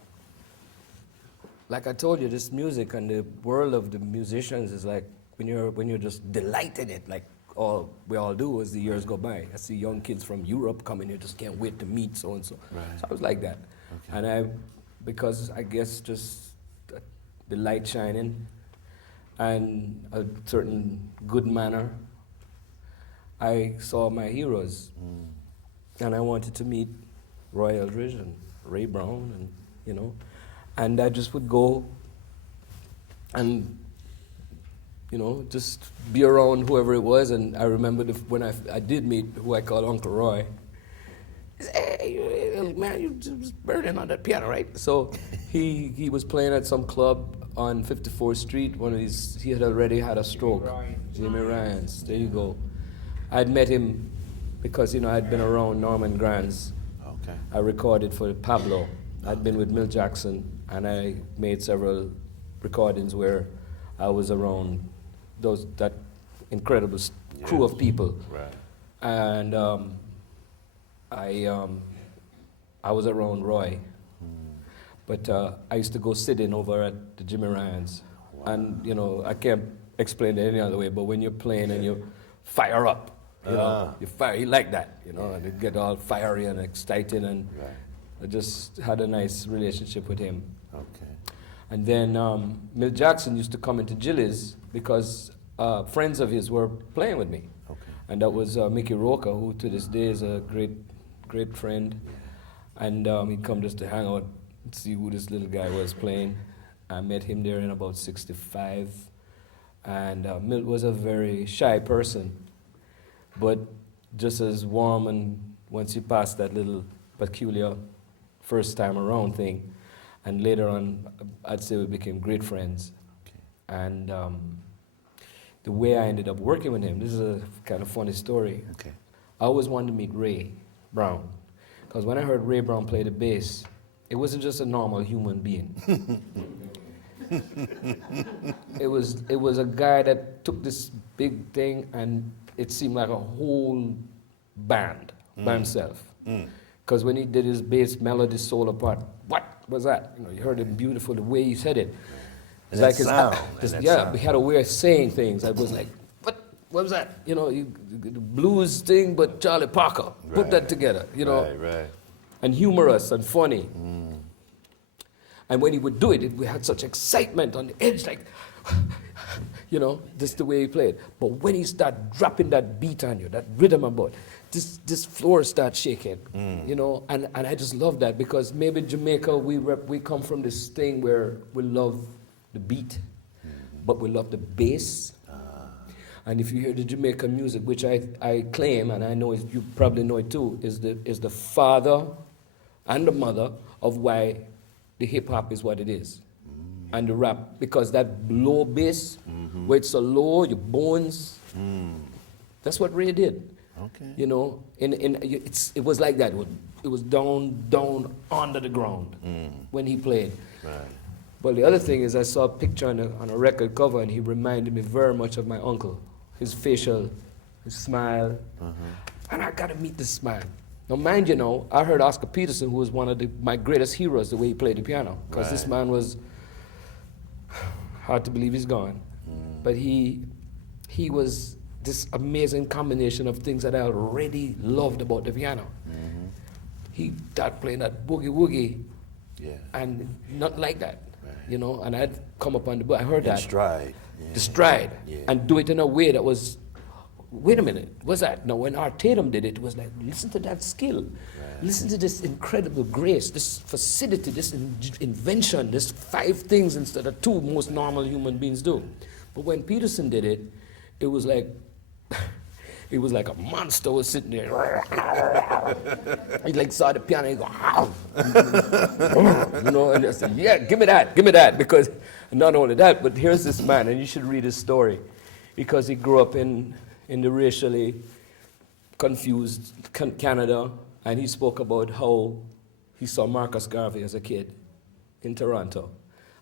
Like I told you, this music and the world of the musicians is like when you're just delighted in it, like all we all do as the years go by. I see young kids from Europe coming here, just can't wait to meet so and so. Right. So I was like that, and because I guess just the light shining and a certain good manner, I saw my heroes, and I wanted to meet Roy Eldridge and Ray Brown, and you know. And I just would go and, you know, just be around whoever it was. And I remember when I did meet who I called Uncle Roy. He said, hey, little man, you just burning on that piano, right? So he was playing at some club on 54th Street. He had already had a stroke. Jimmy Ryan's, there you go. I'd met him because, you know, I'd been around Norman Granz. Okay. I recorded for Pablo. I'd been with Milt Jackson, and I made several recordings where I was around that incredible crew of people. Right. And I was around Roy, but I used to go sit in over at the Jimmy Ryan's, and you know I can't explain it any other way. But when you're playing and you fire up, you know, you fire. He like that, you know, and you get all fiery and exciting and. Right. I just had a nice relationship with him. Okay. And then Milt Jackson used to come into Gillies because friends of his were playing with me. Okay. And that was Mickey Roca, who to this day is a great friend. And he'd come just to hang out and see who this little guy was playing. I met him there in about 65. And Milt was a very shy person, but just as warm, and once you pass that little peculiar first time around thing, and later on I'd say we became great friends. Okay. And the way I ended up working with him, this is a kind of funny story. Okay. I always wanted to meet Ray Brown, because when I heard Ray Brown play the bass, it wasn't just a normal human being. It was a guy that took this big thing and it seemed like a whole band by himself. Because when he did his bass melody solo part, what was that? You know, you heard it beautiful, the way he said it. It's like sound. he had a way of saying things. I was like, what was that? You know, the blues thing, but Charlie Parker, put that together, you know. Right. And humorous and funny. And when he would do it, we had such excitement on the edge, like, you know, just the way he played. But when he started dropping that beat on you, that rhythm about, this floor starts shaking, you know, and I just love that, because maybe Jamaica, we come from this thing where we love the beat, but we love the bass. And if you hear the Jamaican music, which I claim, and I know you probably know it too, is the father and the mother of why the hip hop is what it is. And the rap, because that low bass, where it's so low, your bones, that's what Ray did. Okay. You know, it was like that. It was down under the ground when he played. Right. Well, the other thing is I saw a picture on a record cover, and he reminded me very much of my uncle. His facial, his smile. And I got to meet this man. Now, mind you know, I heard Oscar Peterson, who was one of my greatest heroes, the way he played the piano. Because this man was, hard to believe he's gone. But he was this amazing combination of things that I already loved about the piano. He started playing that boogie woogie, and not like that, you know. And I'd come up on the book, I heard that. Stride. The stride, and do it in a way that was, wait a minute, what's that? Now, when Artem did it, it was like, listen to that skill. Listen to this incredible grace, this facility, this invention, this 5 things instead of 2 most normal human beings do. But when Peterson did it, it was like, it was like a monster was sitting there. He like saw the piano, he go, you know, and I said, yeah, give me that, because not only that, but here's this man, and you should read his story, because he grew up in the racially confused Canada, and he spoke about how he saw Marcus Garvey as a kid in Toronto,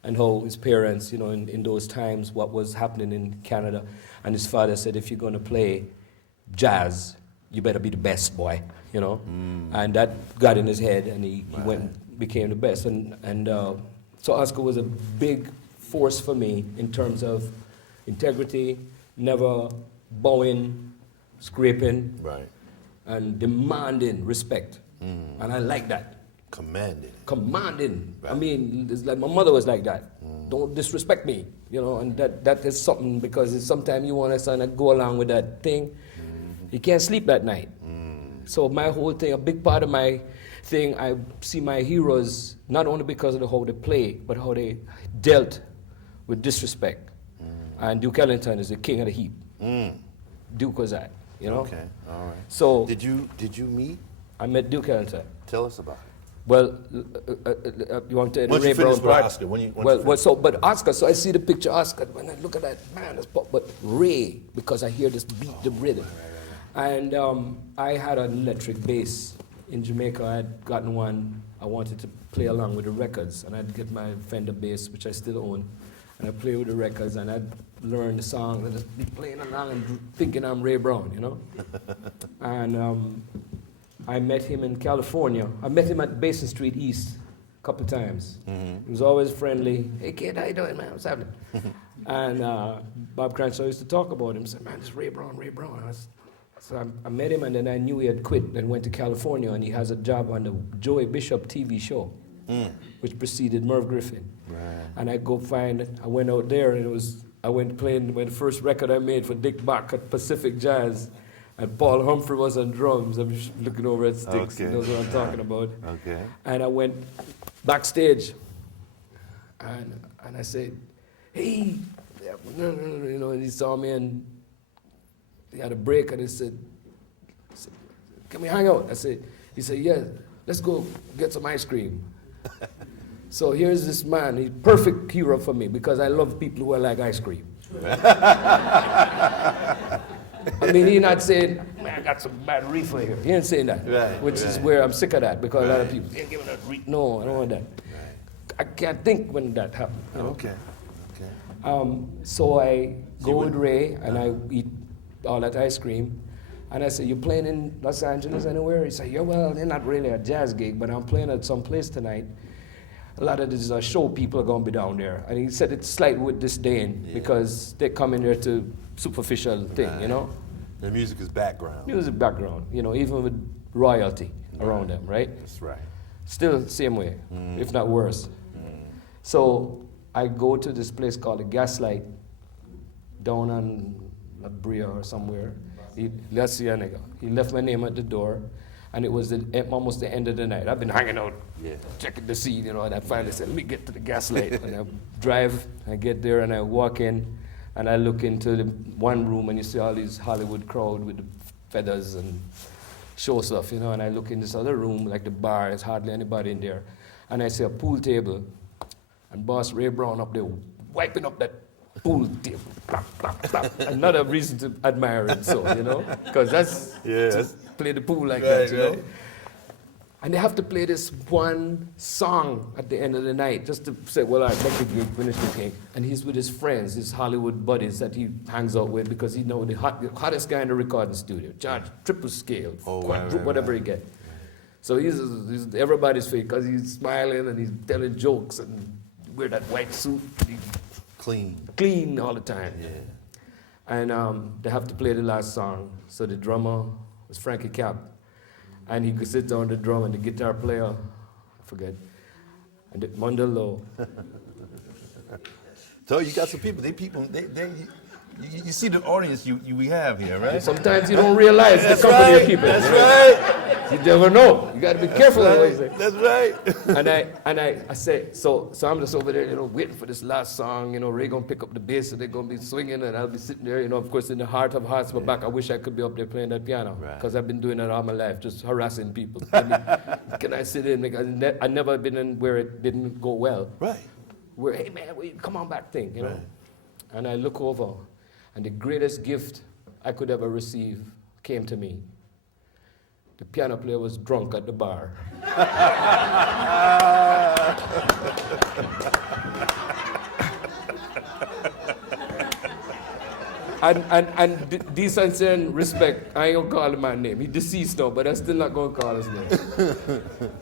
and how his parents, you know, in those times, what was happening in Canada, and his father said, if you're going to play jazz, you better be the best, boy, you know, and that got in his head, and he went and became the best, and so Oscar was a big force for me in terms of integrity, never bowing, scraping, and demanding respect, and I like that. Commanding. Right. I mean, it's like my mother was like that. Don't disrespect me, you know, and that is something, because sometimes you want to kind of go along with that thing. You can't sleep that night. So my whole thing, a big part of my thing, I see my heroes not only because of how they play, but how they dealt with disrespect. And Duke Ellington is the king of the heap. Duke was that, you know. Okay, all right. So did you meet? I met Duke Ellington. Tell us about it. Well, you want to Once Ray you finish Brown with part? Oscar, But Oscar, so I see the picture Oscar, when I look at that, man, that's pop, but Ray, because I hear this beat, the rhythm. And I had an electric bass in Jamaica. I had gotten one. I wanted to play along with the records, and I'd get my Fender bass, which I still own, and I play with the records, and I'd learn the songs, and just be playing along and thinking I'm Ray Brown, you know? And I met him in California. I met him at Basin Street East a couple times. He was always friendly. Hey kid, how you doing, man? What's happening? And Bob Cranshaw used to talk about him. He said, man, this is Ray Brown. So I met him, and then I knew he had quit and went to California, and he has a job on the Joey Bishop TV show, which preceded Merv Griffin. And I went out there, and I went playing the first record I made for Dick Bach at Pacific Jazz. And Paul Humphrey was on drums. I'm just looking over at Sticks. He knows what I'm talking about. And I went backstage, and I said, hey, you know, and he saw me, and he had a break, and he said, can we hang out? He said, yeah, let's go get some ice cream. So here's this man, he's perfect hero for me, because I love people who are like ice cream. I mean, he's not saying, man, I got some bad reefer here. He ain't saying that, which is where I'm sick of that, because a lot of people, they're giving that reefer. No, I don't want that. I can't think when that happened. You know? So I go with Ray, and I eat all that ice cream, and I said, you playing in Los Angeles anywhere? He said, yeah, well, they're not really a jazz gig, but I'm playing at some place tonight. A lot of these show people are going to be down there. And he said it's slight with disdain, because they come in there to superficial thing, you know? The music is background. Music background, you know, even with royalty around them, right? That's right. Still the same way, if not worse. So I go to this place called the Gaslight down on La Brea or somewhere. He left my name at the door, and it was almost the end of the night. I've been hanging out, checking the scene, you know, and I finally said, let me get to the Gaslight. And I drive, I get there, and I walk in, and I look into the one room, and you see all these Hollywood crowd with the feathers and show stuff, you know, and I look in this other room, like the bar, there's hardly anybody in there. And I see a pool table, and Boss Ray Brown up there wiping up that pool table, plop, plop, plop. Another reason to admire him, so, you know, because that's just play the pool like that, you know. And they have to play this one song at the end of the night, just to say, well, all right, make the gig, finish the gig. And he's with his friends, his Hollywood buddies that he hangs out with, because he knows the hottest guy in the recording studio, charge triple scale, whatever he get. So he's everybody's favorite, because he's smiling and he's telling jokes and wear that white suit. Clean all the time. Yeah. And they have to play the last song. So the drummer was Frankie Cap. And he could sit down the drum, and the guitar player, I forget, and the Mondelo. So you got some people, you see the audience we have here, right? Sometimes you don't realize the company you're keeping. That's right. You never know. You got to be careful. That's right. And I say, so I'm just over there, you know, waiting for this last song. You know, Ray gonna pick up the bass, and they're gonna be swinging, and I'll be sitting there. You know, of course, in the heart of hearts, my back, I wish I could be up there playing that piano, because I've been doing that all my life, just harassing people. Can I sit in? Because I never been in where it didn't go well. Right. Where, hey man, come on back thing, you know. And I look over, and the greatest gift I could ever receive came to me. The piano player was drunk at the bar. and decency and respect, I ain't gonna call him my name. He's deceased now, but I'm still not gonna call his name.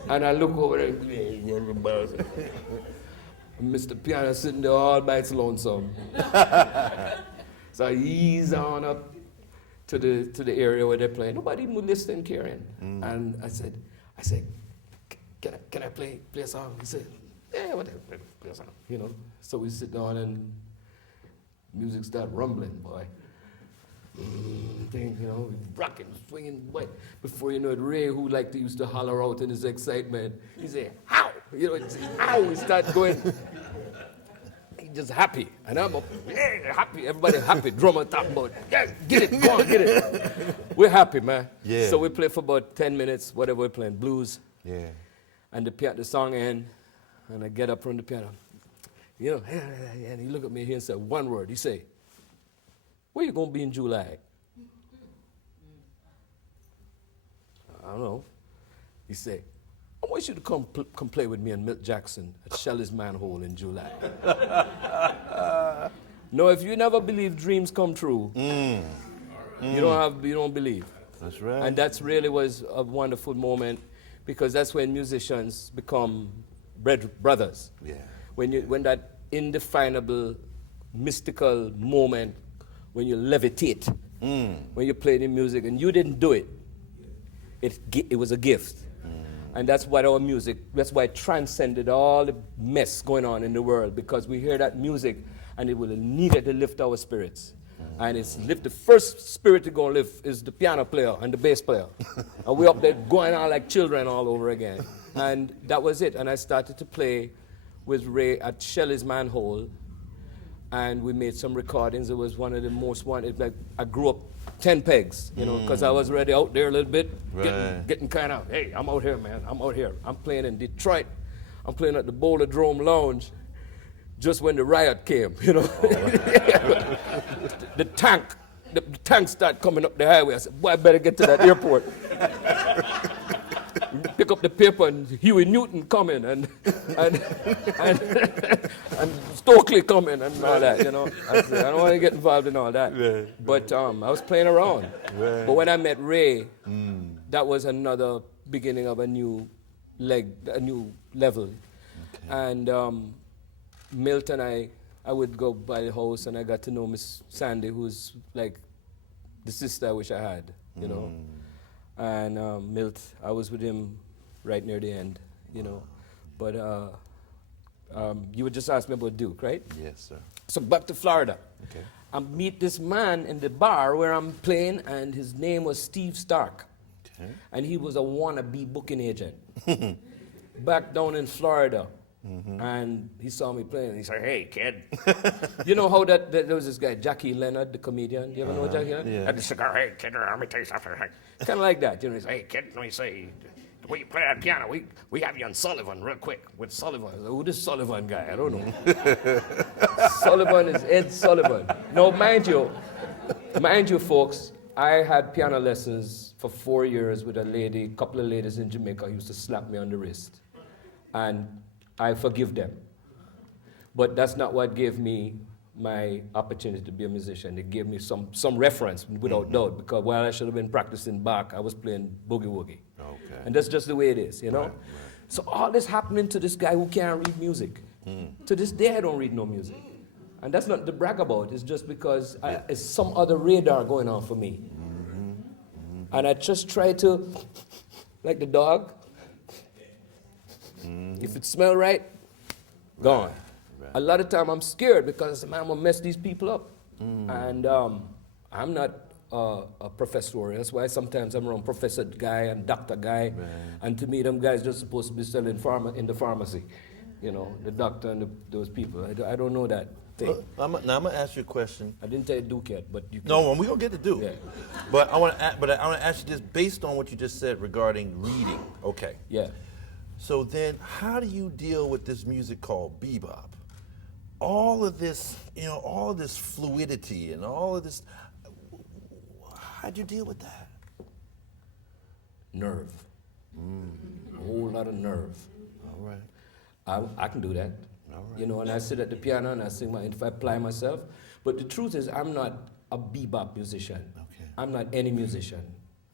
And I look over there, and Mr. Piano sitting there all by its lonesome. So I ease on up to the area where they're playing. Nobody even listening, caring. And I said, can I play a song? He said, yeah, whatever, play a song, you know. So we sit down and music start rumbling, boy. Thing, you know, rocking, swinging, boy. Before you know it, Ray, who used to holler out in his excitement, he said, how? You know, how? We start going. Just happy, and I'm happy. Everybody happy. Drummer talking about, yeah, get it, go on, get it. We're happy, man. Yeah. So we play for about 10 minutes, whatever we're playing, blues. Yeah. And the song ends, and I get up from the piano. You know, and he look at me here and said one word. He say, "Where you gonna be in July?" I don't know. He say, "I want you to come play with me and Milt Jackson at Shelley's Manhole in July." No, if you never believe dreams come true, you don't believe. That's right. And that's really was a wonderful moment, because that's when musicians become brothers. Yeah. When that indefinable, mystical moment, when you levitate, when you play the music, and you didn't do it, it was a gift. And that's why it transcended all the mess going on in the world, because we hear that music and it will needed to lift our spirits. And the first spirit to go and lift is the piano player and the bass player. And we're up there going on like children all over again. And that was it. And I started to play with Ray at Shelley's Manhole, and we made some recordings. It was one of the most wanted. Like, I grew up 10 pegs, you know, because I was already out there a little bit, getting kind of, hey, I'm out here, man, I'm out here. I'm playing in Detroit. I'm playing at the Boulder Drome Lounge just when the riot came, you know. the tank started coming up the highway. I said, boy, I better get to that airport. Pick up the paper, and Huey Newton coming, and Stokely coming, and all that, you know. I said, I don't want to get involved in all that. But I was playing around. But when I met Ray, that was another beginning of a new level. Okay. And Milt and I would go by the house, and I got to know Miss Sandy, who's like the sister I wish I had, you know. And Milt, I was with him right near the end, you know. But you would just ask me about Duke, right? Yes, sir. So back to Florida. Okay. I meet this man in the bar where I'm playing, and his name was Steve Stark. Okay. And he was a wannabe booking agent back down in Florida. And he saw me playing, and he said, hey, kid. You know how there was this guy, Jackie Leonard, the comedian. You ever know Jackie Leonard? Yeah. Had the cigar, hey, kid, let me tell you something. Kind of like that. You know, he said, hey, kid, let me say, "Will you play that piano? We have you on Sullivan real quick with Sullivan." I said, "Who this Sullivan guy? I don't know." Sullivan is Ed Sullivan. No, mind you, folks, I had piano lessons for 4 years with a couple of ladies in Jamaica who used to slap me on the wrist. And I forgive them. But that's not what gave me my opportunity to be a musician. It gave me some reference, without doubt, because while I should have been practicing Bach, I was playing boogie woogie. Okay. And that's just the way it is, you know? Right. So all this happening to this guy who can't read music. To this day, I don't read no music. And that's not to brag about. It's just because it's some other radar going on for me. And I just try to, like the dog, if it smells right, gone. Right. A lot of time I'm scared because man, I'm gonna mess these people up. And I'm not a professor. That's why sometimes I'm around professor guy and doctor guy. Right. And to me, them guys just supposed to be selling in the pharmacy. You know, the doctor and those people. I don't know that thing. Now I'm gonna ask you a question. I didn't tell you Duke yet, but you can. No, we're gonna get to Duke. Yeah. But I want to ask you this based on what you just said regarding reading. Okay. Yeah. So then, how do you deal with this music called bebop? All of this, all of this fluidity and all of this. How'd you deal with that? Nerve. A whole lot of nerve. All right. I can do that. All right. You know, and I sit at the piano and I sing if I apply myself. But the truth is, I'm not a bebop musician. Okay. I'm not any musician.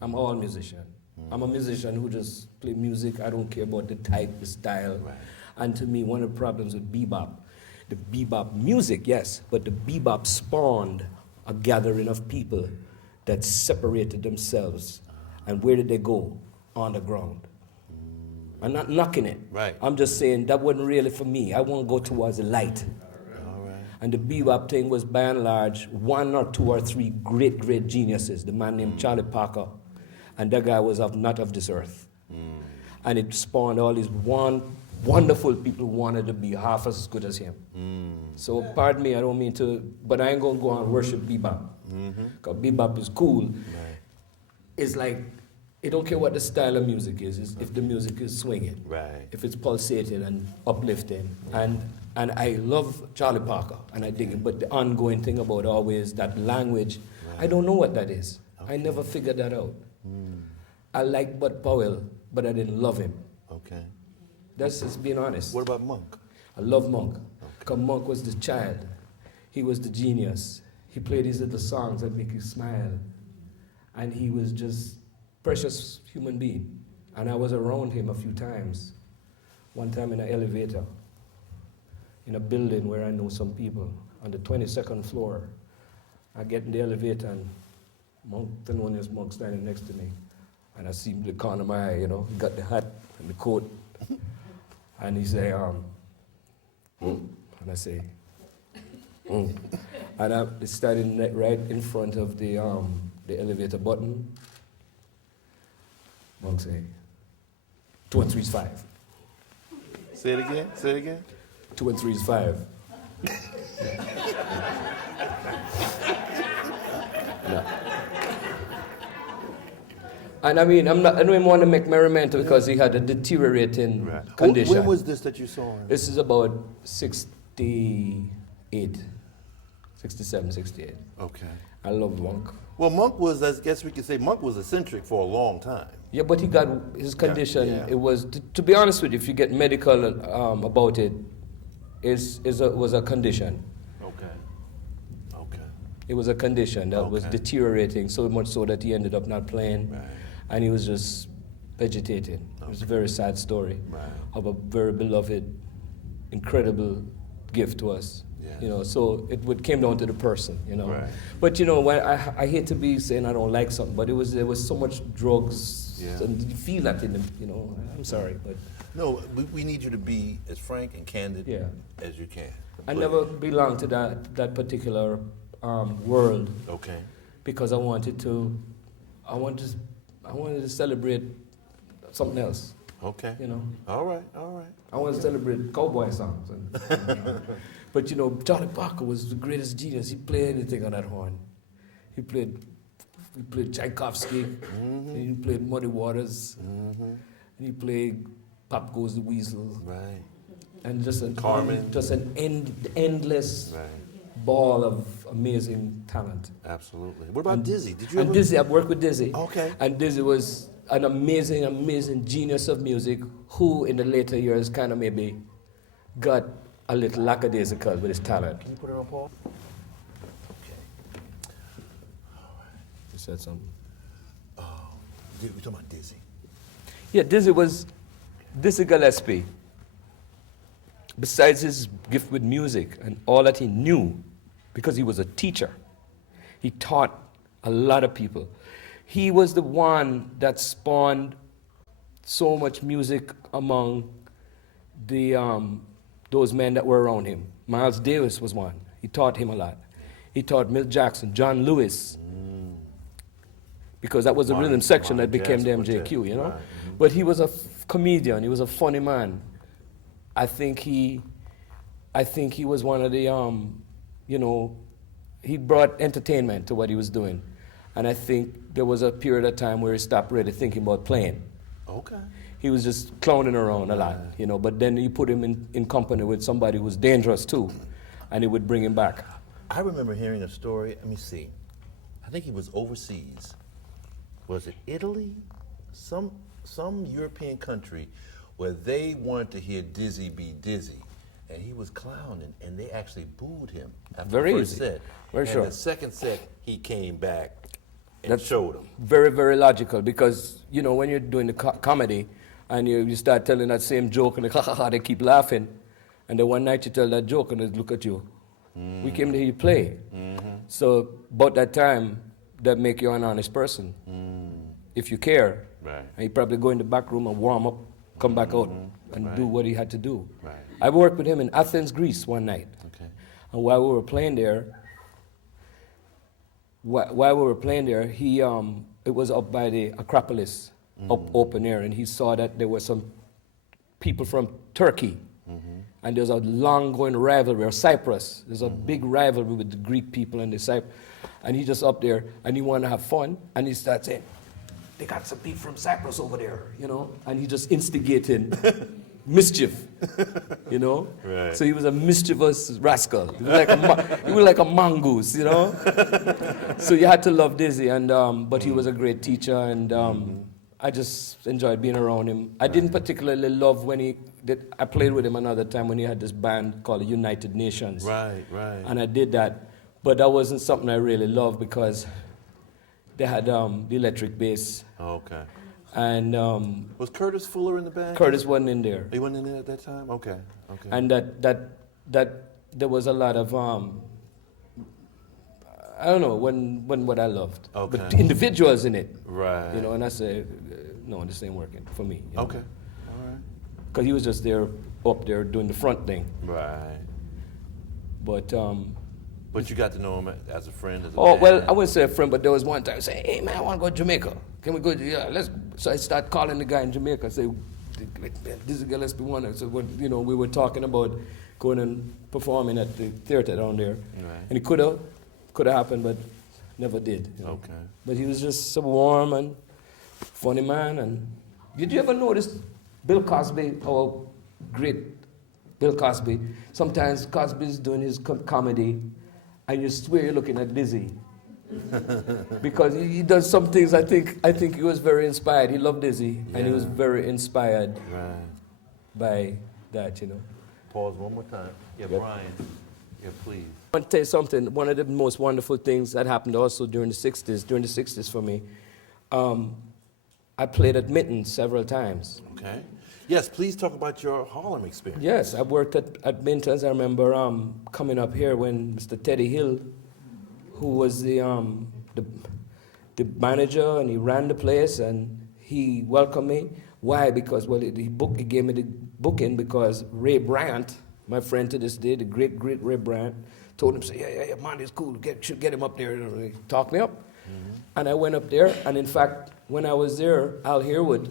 I'm all musician. I'm a musician who just play music. I don't care about the type, the style. Right. And to me, one of the problems with bebop, the bebop music, yes, but the bebop spawned a gathering of people that separated themselves. And where did they go? On the ground. I'm not knocking it. Right. I'm just saying that wasn't really for me. I want to go towards the light. All right. And the bebop thing was by and large 1 or 2 or 3 great geniuses. The man named Charlie Parker, and that guy was not of this earth. And it spawned all these wonderful people who wanted to be half as good as him. So pardon me, I don't mean to, but I ain't gonna go and worship bebop. Because bebop is cool. Right. It's like, it don't care what the style of music is, it's if the music is swinging. Right. If it's pulsating and uplifting. And I love Charlie Parker, and I dig it, but the ongoing thing about always that language, I don't know what that is. I never figured that out. I like Bud Powell, but I didn't love him. Okay. That's just being honest. What about Monk? I love Monk, because Monk was the child. He was the genius. He played these little songs that make you smile. And he was just precious human being. And I was around him a few times. One time in an elevator, in a building where I know some people, on the 22nd floor. I get in the elevator and Monk standing next to me. And I see him the corner of my eye, he got the hat and the coat. And he say, and I say, And I started right in front of the elevator button. Monk say, 2 and 3 is 5. Say it again. Say it again. 2 and 3 is 5. No. And I mean, I don't even want to make merriment because he had a deteriorating condition. When was this that you saw him? This is about 68, 67, 68. Okay. I love Monk. Well, Monk was, I guess we could say, Monk was eccentric for a long time. Yeah, but he got his condition. Yeah. It was, to be honest with you, if you get medical about it, was a condition. Okay. Okay. It was a condition that was Okay. deteriorating so much so that he ended up not playing, Right. and he was just vegetating. It was a very sad story Right. of a very beloved, incredible gift to us. Yes. So came down to the person, Right. But when I hate to be saying I don't like something, but there was so much drugs, Yeah. and you feel that in them, I'm sorry, but No, we need you to be as frank and candid as you can. I never belonged to that particular world Okay. because I wanted to celebrate something else, Okay. All right. I want to celebrate cowboy songs. But Charlie Parker was the greatest genius. He played anything on that horn. He played Tchaikovsky. He played Muddy Waters. and he played Pop Goes the Weasel, Right. and just Carmen. endless Right. ball of amazing talent. Absolutely. What about Dizzy? Did you And ever? Dizzy, I've worked with Dizzy. Okay. And Dizzy was an amazing genius of music who in the later years kind of maybe got a little lackadaisical with his talent. Can you put it on pause? You said something. We're talking about Dizzy. Yeah, Dizzy Gillespie, besides his gift with music and all that he knew, because he was a teacher, he taught a lot of people. He was the one that spawned so much music among the those men that were around him. Miles Davis was one. He taught him a lot. He taught Milt Jackson, John Lewis, because that was the rhythm section that became the MJQ, you know? Right. But he was a comedian. He was a funny man. I think he was one of the, you know, he brought entertainment to what he was doing. And I think there was a period of time where he stopped really thinking about playing. Okay. He was just clowning around a lot, you know, but then you put him in company with somebody who was dangerous too, and it would bring him back. I remember hearing a story. Let me see. I think he was overseas. Was it Italy? Some European country where they wanted to hear Dizzy be Dizzy. And he was clowning, and they actually booed him after Very the first easy. set. Very and sure. the second set, he came back and That's showed them. Very, very logical because, you know, when you're doing the comedy and you start telling that same joke and they keep laughing, and then one night you tell that joke and they look at you. We came to hear you play. So about that time, that make you an honest person. If you care, Right. and you probably go in the back room and warm up, come back out and do what he had to do. Right. I worked with him in Athens, Greece one night. Okay. And while we were playing there, he it was up by the Acropolis, up open air, and he saw that there were some people from Turkey, and there's a long-going rivalry, or Cyprus. There's a big rivalry with the Greek people and the Cyprus, and he just up there, and he wanted to have fun, and he started saying, "They got some people from Cyprus over there," you know, and he just instigating mischief, you know. Right. So he was a mischievous rascal. He was like a mongoose, you know. So you had to love Dizzy, and but he was a great teacher, and I just enjoyed being around him. I didn't particularly love when I played with him another time when he had this band called the United Nations. Right, right. And I did that, but that wasn't something I really loved because they had the electric bass, Okay. and Was Curtis Fuller in the band? Curtis wasn't in there. He wasn't in there at that time? Okay. Okay. And that there was a lot of I don't know what I loved, but Okay. individuals in it, Right. you know. And I said, no, this ain't working for me. You know? Okay. All right. Because he was just there up there doing the front thing, Right. but. But you got to know him as a friend, as a Oh, man. well, I wouldn't say a friend, but there was one time I said, "Hey, man, I want to go to Jamaica. Can we go? Yeah, let's." So I start calling the guy in Jamaica. I say, "This is Gillespie one." So what, you know, we were talking about going and performing at the theater down there, Right. and it could have happened, but never did. You know? Okay. But he was just so warm and funny man. And did you ever notice Bill Cosby, our great Bill Cosby? Sometimes Cosby's doing his comedy, and you swear you're looking at Dizzy. Because he does some things. I think he was very inspired. He loved Dizzy, and he was very inspired Right. by that, you know. Pause one more time. Yeah, Yep. Brian. Yeah, please. I want to tell you something. One of the most wonderful things that happened also during the 60s for me, I played at Minton's several times. Okay. Yes, please talk about your Harlem experience. Yes, I worked at Minton's. I remember coming up here when Mr. Teddy Hill, who was the manager, and he ran the place, and he welcomed me. Why? Because, well, he gave me the booking because Ray Bryant, my friend to this day, the great Ray Bryant, told him, say, yeah, Monty's cool, should get him up there. He talked me up. And I went up there, and in fact, when I was there, Al Harewood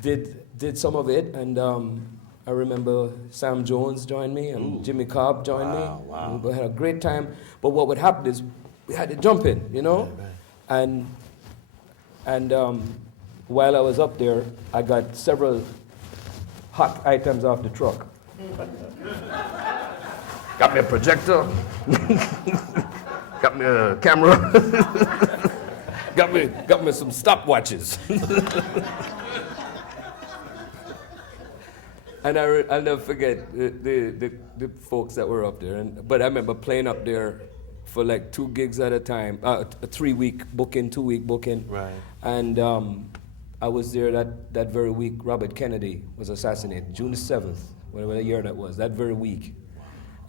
did some of it, and I remember Sam Jones joined me, and Jimmy Cobb joined me. Wow. We had a great time, but what would happen is we had to jump in, you know? Right. And while I was up there, I got several hot items off the truck. Got me a projector, got me a camera, got me some stopwatches. And I'll never forget the folks that were up there. But I remember playing up there for like 2 gigs at a time, a 3-week booking, 2-week booking. Right. And I was there that very week. Robert Kennedy was assassinated, June the 7th, whatever year that was, that very week.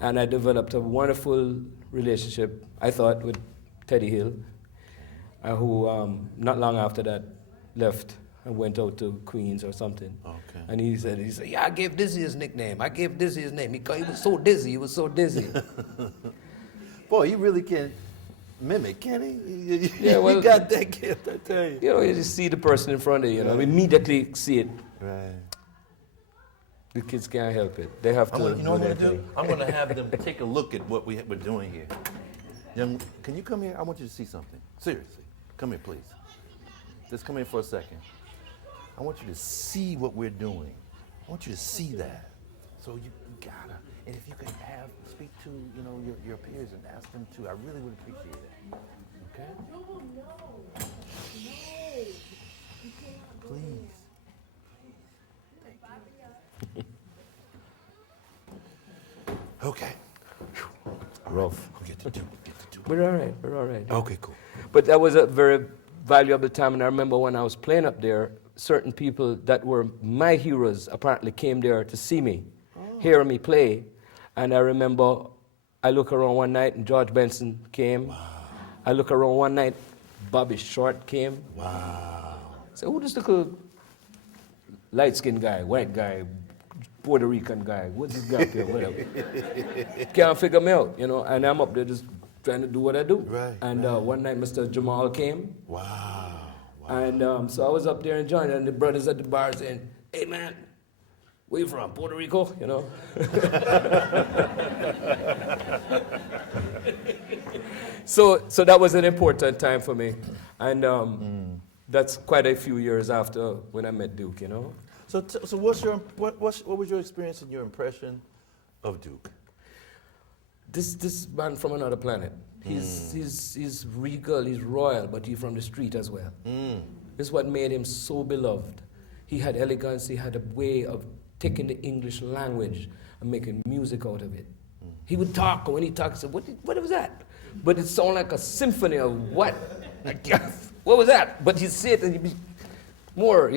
And I developed a wonderful relationship, I thought, with Teddy Hill, who not long after that left and went out to Queens or something. Okay. And he said, yeah, I gave Dizzy his nickname. I gave Dizzy his name. He was so dizzy, he was so dizzy. Boy, you really can mimic, can he? Yeah, well, you got that gift, I tell you. You know, you just see the person in front of you, immediately see it. Right. The kids can't help it. They have to. You know what I'm going to do? I'm going to have them take a look at what we're doing here. Young, can you come here? I want you to see something. Seriously. Come here, please. Just come here for a second. I want you to see what we're doing. I want you to see that. So you gotta, and if you could speak to, your peers and ask them to, I really would appreciate it. Okay? No. Please. Okay. Rough. We'll get to do. We're all right. Okay, cool. But that was a very valuable time, and I remember when I was playing up there, certain people that were my heroes apparently came there to see me, hear me play, and I remember I look around one night and George Benson came. Wow. I look around one night, Bobby Short came. Wow. So who this little light-skinned guy, white guy, Puerto Rican guy, what's this guy here, whatever. Can't figure me out, and I'm up there just trying to do what I do. Right. And one night Mr. Jamal came. Wow. And so I was up there enjoying it, and the brothers at the bar saying, hey man, where you from, Puerto Rico, So that was an important time for me. And that's quite a few years after when I met Duke, So what was your experience and your impression of Duke? This man from another planet. He's regal, he's royal, but he's from the street as well. This is what made him so beloved. He had elegance, he had a way of taking the English language and making music out of it. He would talk, and when he talked, he said, what was that? But it sounded like a symphony of what? What was that? But he'd say it and he'd be more,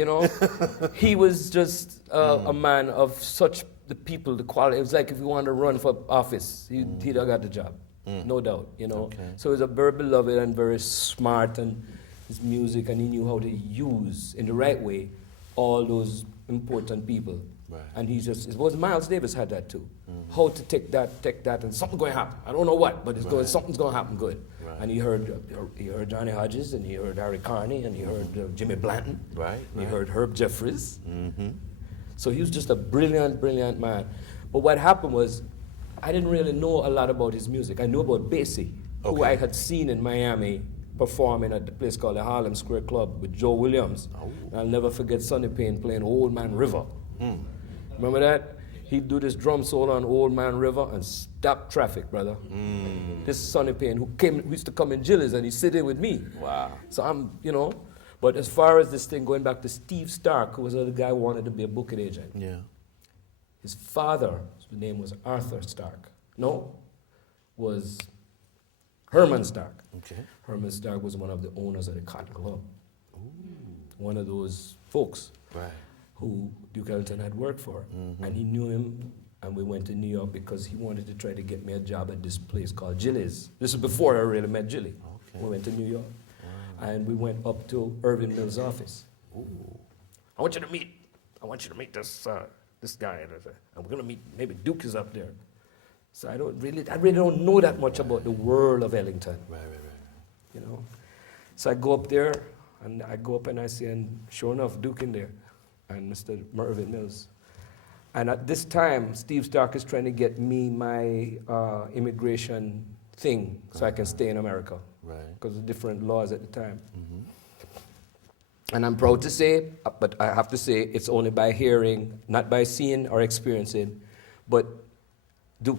He was just a man of such the people, the quality. It was like if he wanted to run for office, he'd have got the job, no doubt, Okay. So he was a very beloved and very smart, and his music, and he knew how to use in the right way all those important people. Right. And it was Miles Davis had that too. How to take that, and something's going to happen. I don't know what, but something's going to happen good. Right. And he heard Johnny Hodges, and he heard Harry Carney, and he heard Jimmy Blanton. Right. And he heard Herb Jeffries. So he was just a brilliant, brilliant man. But what happened was, I didn't really know a lot about his music. I knew about Basie, who I had seen in Miami performing at the place called the Harlem Square Club with Joe Williams. And I'll never forget Sonny Payne playing Old Man River. Remember that? He'd do this drum solo on Old Man River and stop traffic, brother. This Sonny Payne, who used to come in Gillies, and he'd sit in with me. Wow. So I'm, but as far as this thing, going back to Steve Stark, who was the guy who wanted to be a booking agent. Yeah. His father, his name was Arthur Stark. No, was Herman Stark. Okay. Herman Stark was one of the owners of the Cotton Club. One of those folks. Right. Who Duke Ellington had worked for. And he knew him, and we went to New York because he wanted to try to get me a job at this place called Gillies. This is before I really met Jilly. Okay. We went to New York. Wow. And we went up to Irving Mills' office. Ooh. I want you to meet this guy. And we're going to meet, maybe Duke is up there. So I really don't know that much about the world of Ellington. Right. So I go up there, and I see, and sure enough, Duke in there. And Mr. Mervyn Mills. And at this time, Steve Stark is trying to get me my immigration thing so I can stay in America. Right. Because of different laws at the time. And I'm proud to say, but I have to say, it's only by hearing, not by seeing or experiencing, but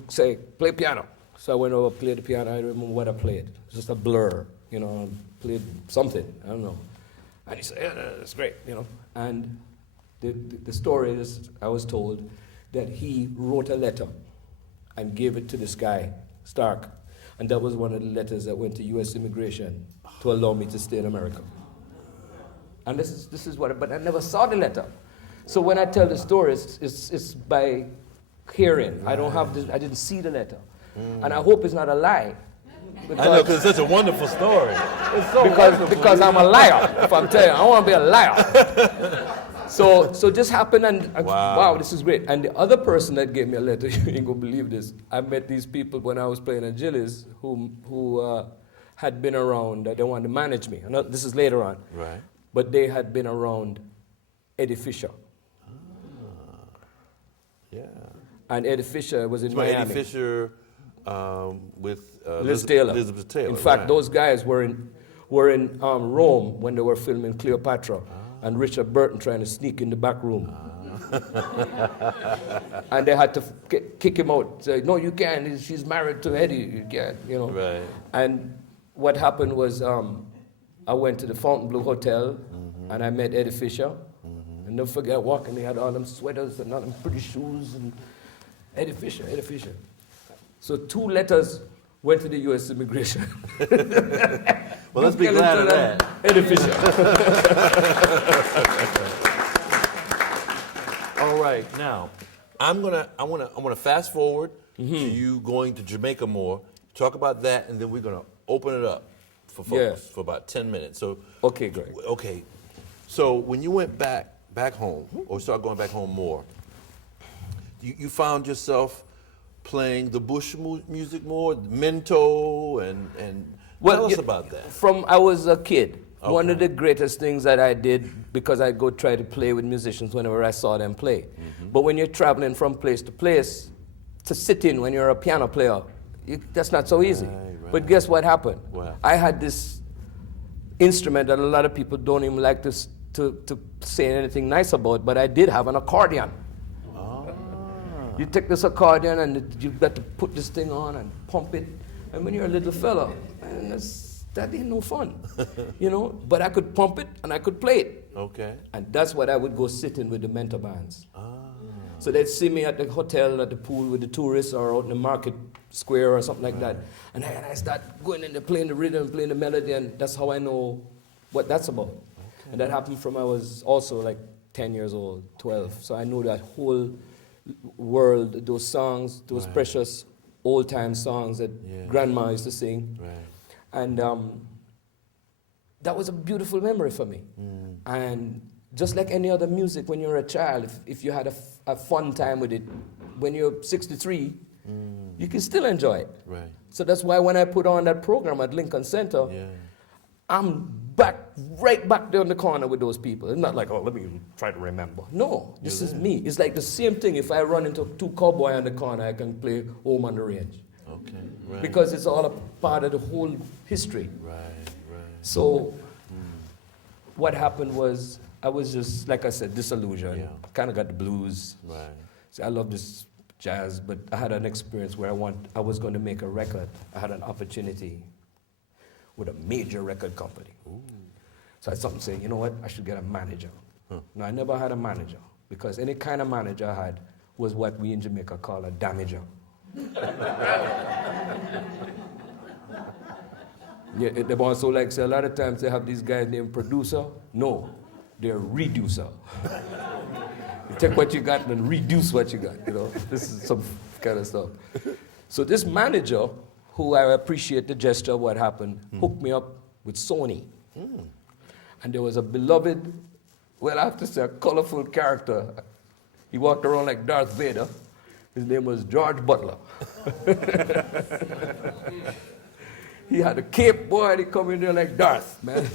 say, play piano. So I went over, played the piano. I don't remember what I played. Just a blur, you know, played something, I don't know. And he said, yeah, that's great, you know. And the story is, I was told, that he wrote a letter and gave it to this guy, Stark. And that was one of the letters that went to U.S. immigration to allow me to stay in America. And this is what, but I never saw the letter. So when I tell the story, it's by hearing. I didn't see the letter. And I hope it's not a lie. I know, because it's such a wonderful story. It's so because I'm a liar, if I'm telling you. I don't want to be a liar. So this happened, and wow, this is great. And the other person that gave me a letter, you ain't gonna believe this. I met these people when I was playing at Gillies who had been around. They wanted to manage me. This is later on. Right. But they had been around Eddie Fisher. Yeah. And Eddie Fisher was in Miami. Eddie Fisher with Liz Taylor. Elizabeth Taylor. In fact, those guys were in Rome when they were filming Cleopatra, and Richard Burton trying to sneak in the back room. And they had to kick him out. Say, no, you can't. She's married to Eddie. You can't. You know. Right. And what happened was, I went to the Fontainebleau Hotel, and I met Eddie Fisher. And never forget walking. They had all them sweaters and all them pretty shoes and Eddie Fisher. So 2 letters went to the U.S. immigration. Well, let's be glad of that. Eddie Fisher. All right, now I wanna fast forward to you going to Jamaica more. Talk about that, and then we're gonna open it up for folks for about 10 minutes. So okay, great. Okay, so when you went back home, or started going back home more, you found yourself playing the bush music more, Minto, and tell us about that. From I was a kid, one of the greatest things that I did, because I go try to play with musicians whenever I saw them play. But when you're traveling from place to place, to sit in when you're a piano player, that's not so easy. Right. But guess what happened? Wow. I had this instrument that a lot of people don't even like to say anything nice about, but I did have an accordion. You take this accordion and you've got to put this thing on and pump it. And when you're a little fella, man, that ain't no fun, you know? But I could pump it and I could play it. Okay. And that's what I would go sit in with the mentor bands. So they'd see me at the hotel, at the pool with the tourists, or out in the market square or something like that. And I start going in there, playing the rhythm, playing the melody, and that's how I know what that's about. Okay. And that happened from I was also like 10 years old, 12. So I knew that whole world, those songs, those precious old-time songs that Grandma used to sing. Right. And that was a beautiful memory for me. And just like any other music, when you're a child, if you had a fun time with it, when you're 63, you can still enjoy it. Right. So that's why when I put on that program at Lincoln Center, I'm right back there in the corner with those people. It's not like, oh, let me try to remember. No, this is me. It's like the same thing. If I run into 2 cowboys on the corner, I can play Home on the Range. Okay, right. Because it's all a part of the whole history. Right. So what happened was, I was just, like I said, disillusioned. Yeah. I kind of got the blues. Right. So I love this jazz, but I had an experience where I was going to make a record. I had an opportunity with a major record company. Ooh. So I started saying, you know what, I should get a manager. Now, I never had a manager, because any kind of manager I had was what we in Jamaica call a damager. They also like say a lot of times they have these guys named producer. No, they're reducer. You take what you got and reduce what you got, you know. This is some kind of stuff. So this manager, who I appreciate the gesture of what happened, hooked me up with Sony. And there was a beloved, well, I have to say, a colorful character. He walked around like Darth Vader. His name was George Butler. He had a cape, boy, and he come in there like Darth, man.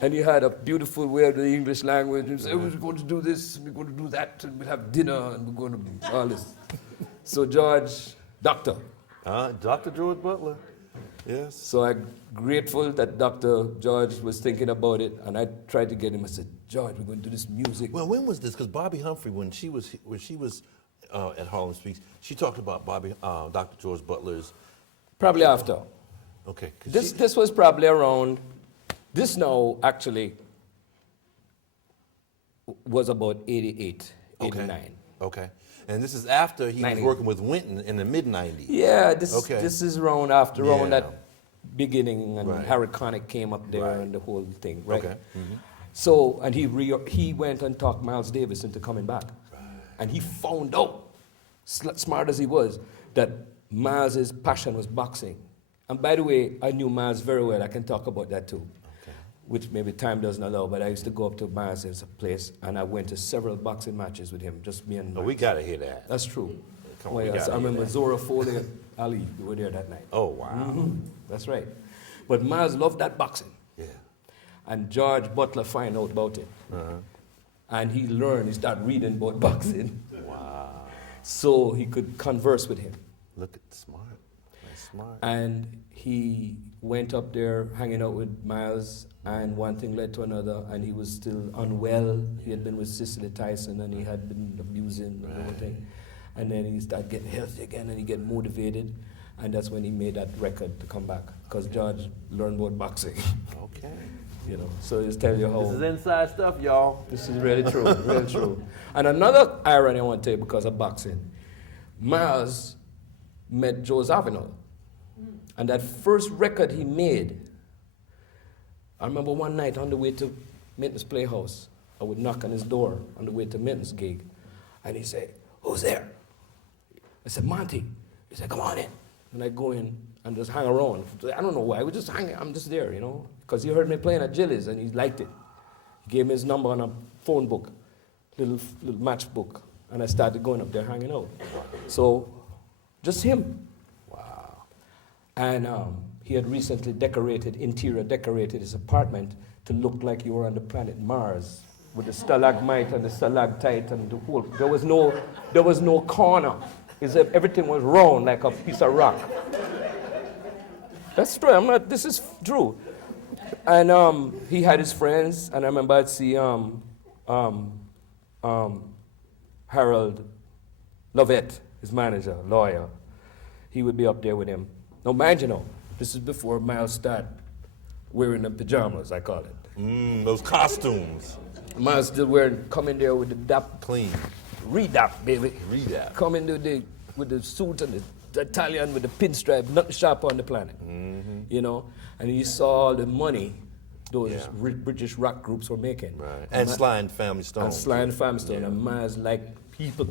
And he had a beautiful way of the English language. He said, we're going to do this, we're going to do that, and we'll have dinner, and we're going to do all this. So George, Dr. Dr. George Butler. Yes. So I'm grateful that Dr. George was thinking about it, and I tried to get him. I said, George, we're going to do this music. Well, when was this? Because Bobby Humphrey, when she was at Harlem Speaks, she talked about Dr. George Butler's. Probably after. Okay. This was probably around. This now actually was about 88, 89. Okay. And this is after he 90. was working with Winton in the mid-'90s. Yeah, this is around after around Yeah. that beginning, and Right. Harry Connick came up there Right. and the whole thing, right? Okay. So, and he went and talked Miles Davis into coming back. And he found out, smart as he was, that Miles' passion was boxing. And by the way, I knew Miles very well. I can talk about that too, which maybe time doesn't allow, but I used to go up to Miles' place, and I went to several boxing matches with him, just me and Oh, we got to hear that. That's true. Come on, Well, we yes, gotta I hear remember that. Zora Foley and Ali, we were there that night. Oh, wow. That's right. But Miles loved that boxing. Yeah. And George Butler found out about it. And he learned, he started reading about boxing. Wow. So he could converse with him. Look at smart. That's smart. And he went up there hanging out with Miles, and one thing led to another, and he was still unwell. He had been with Cicely Tyson, and he had been abusing and everything. And then he started getting healthy again, and he get motivated. And that's when he made that record to come back, because George learned about boxing. Okay. You know, so just tell you how. This is inside stuff, y'all. This is really true, really true. And another irony I want to tell you because of boxing, Miles met Joe Zawinul. And that first record he made, I remember one night on the way to Minton's Playhouse, I would knock on his door on the way to Minton's gig, and he'd say, "Who's there?" I said, "Monty." He said, "Come on in." And I go in and just hang around. I don't know why, we just hang, I'm just there, you know, because he heard me playing at Jilly's and he liked it. He gave me his number on a phone book, little matchbook, and I started going up there hanging out. So, just him. Wow. And he had recently interior decorated his apartment to look like you were on the planet Mars, with the stalagmite and the stalactite and the whole. There was no corner. Everything was round like a piece of rock. That's true. This is true. And he had his friends, and I remember I'd see Harold Lovett, his manager, lawyer. He would be up there with him. Now, mind you know, this is before Miles started wearing the pajamas, I call it. Those costumes. Miles still coming there with the dap, Clean. redap, baby. Redap. Coming with the suit and the Italian with the pinstripe, nothing sharp on the planet. You know, and you saw all the money those British rock groups were making. Right. And Sly and Family Stone. And Sly and Family Stone. And Miles liked people,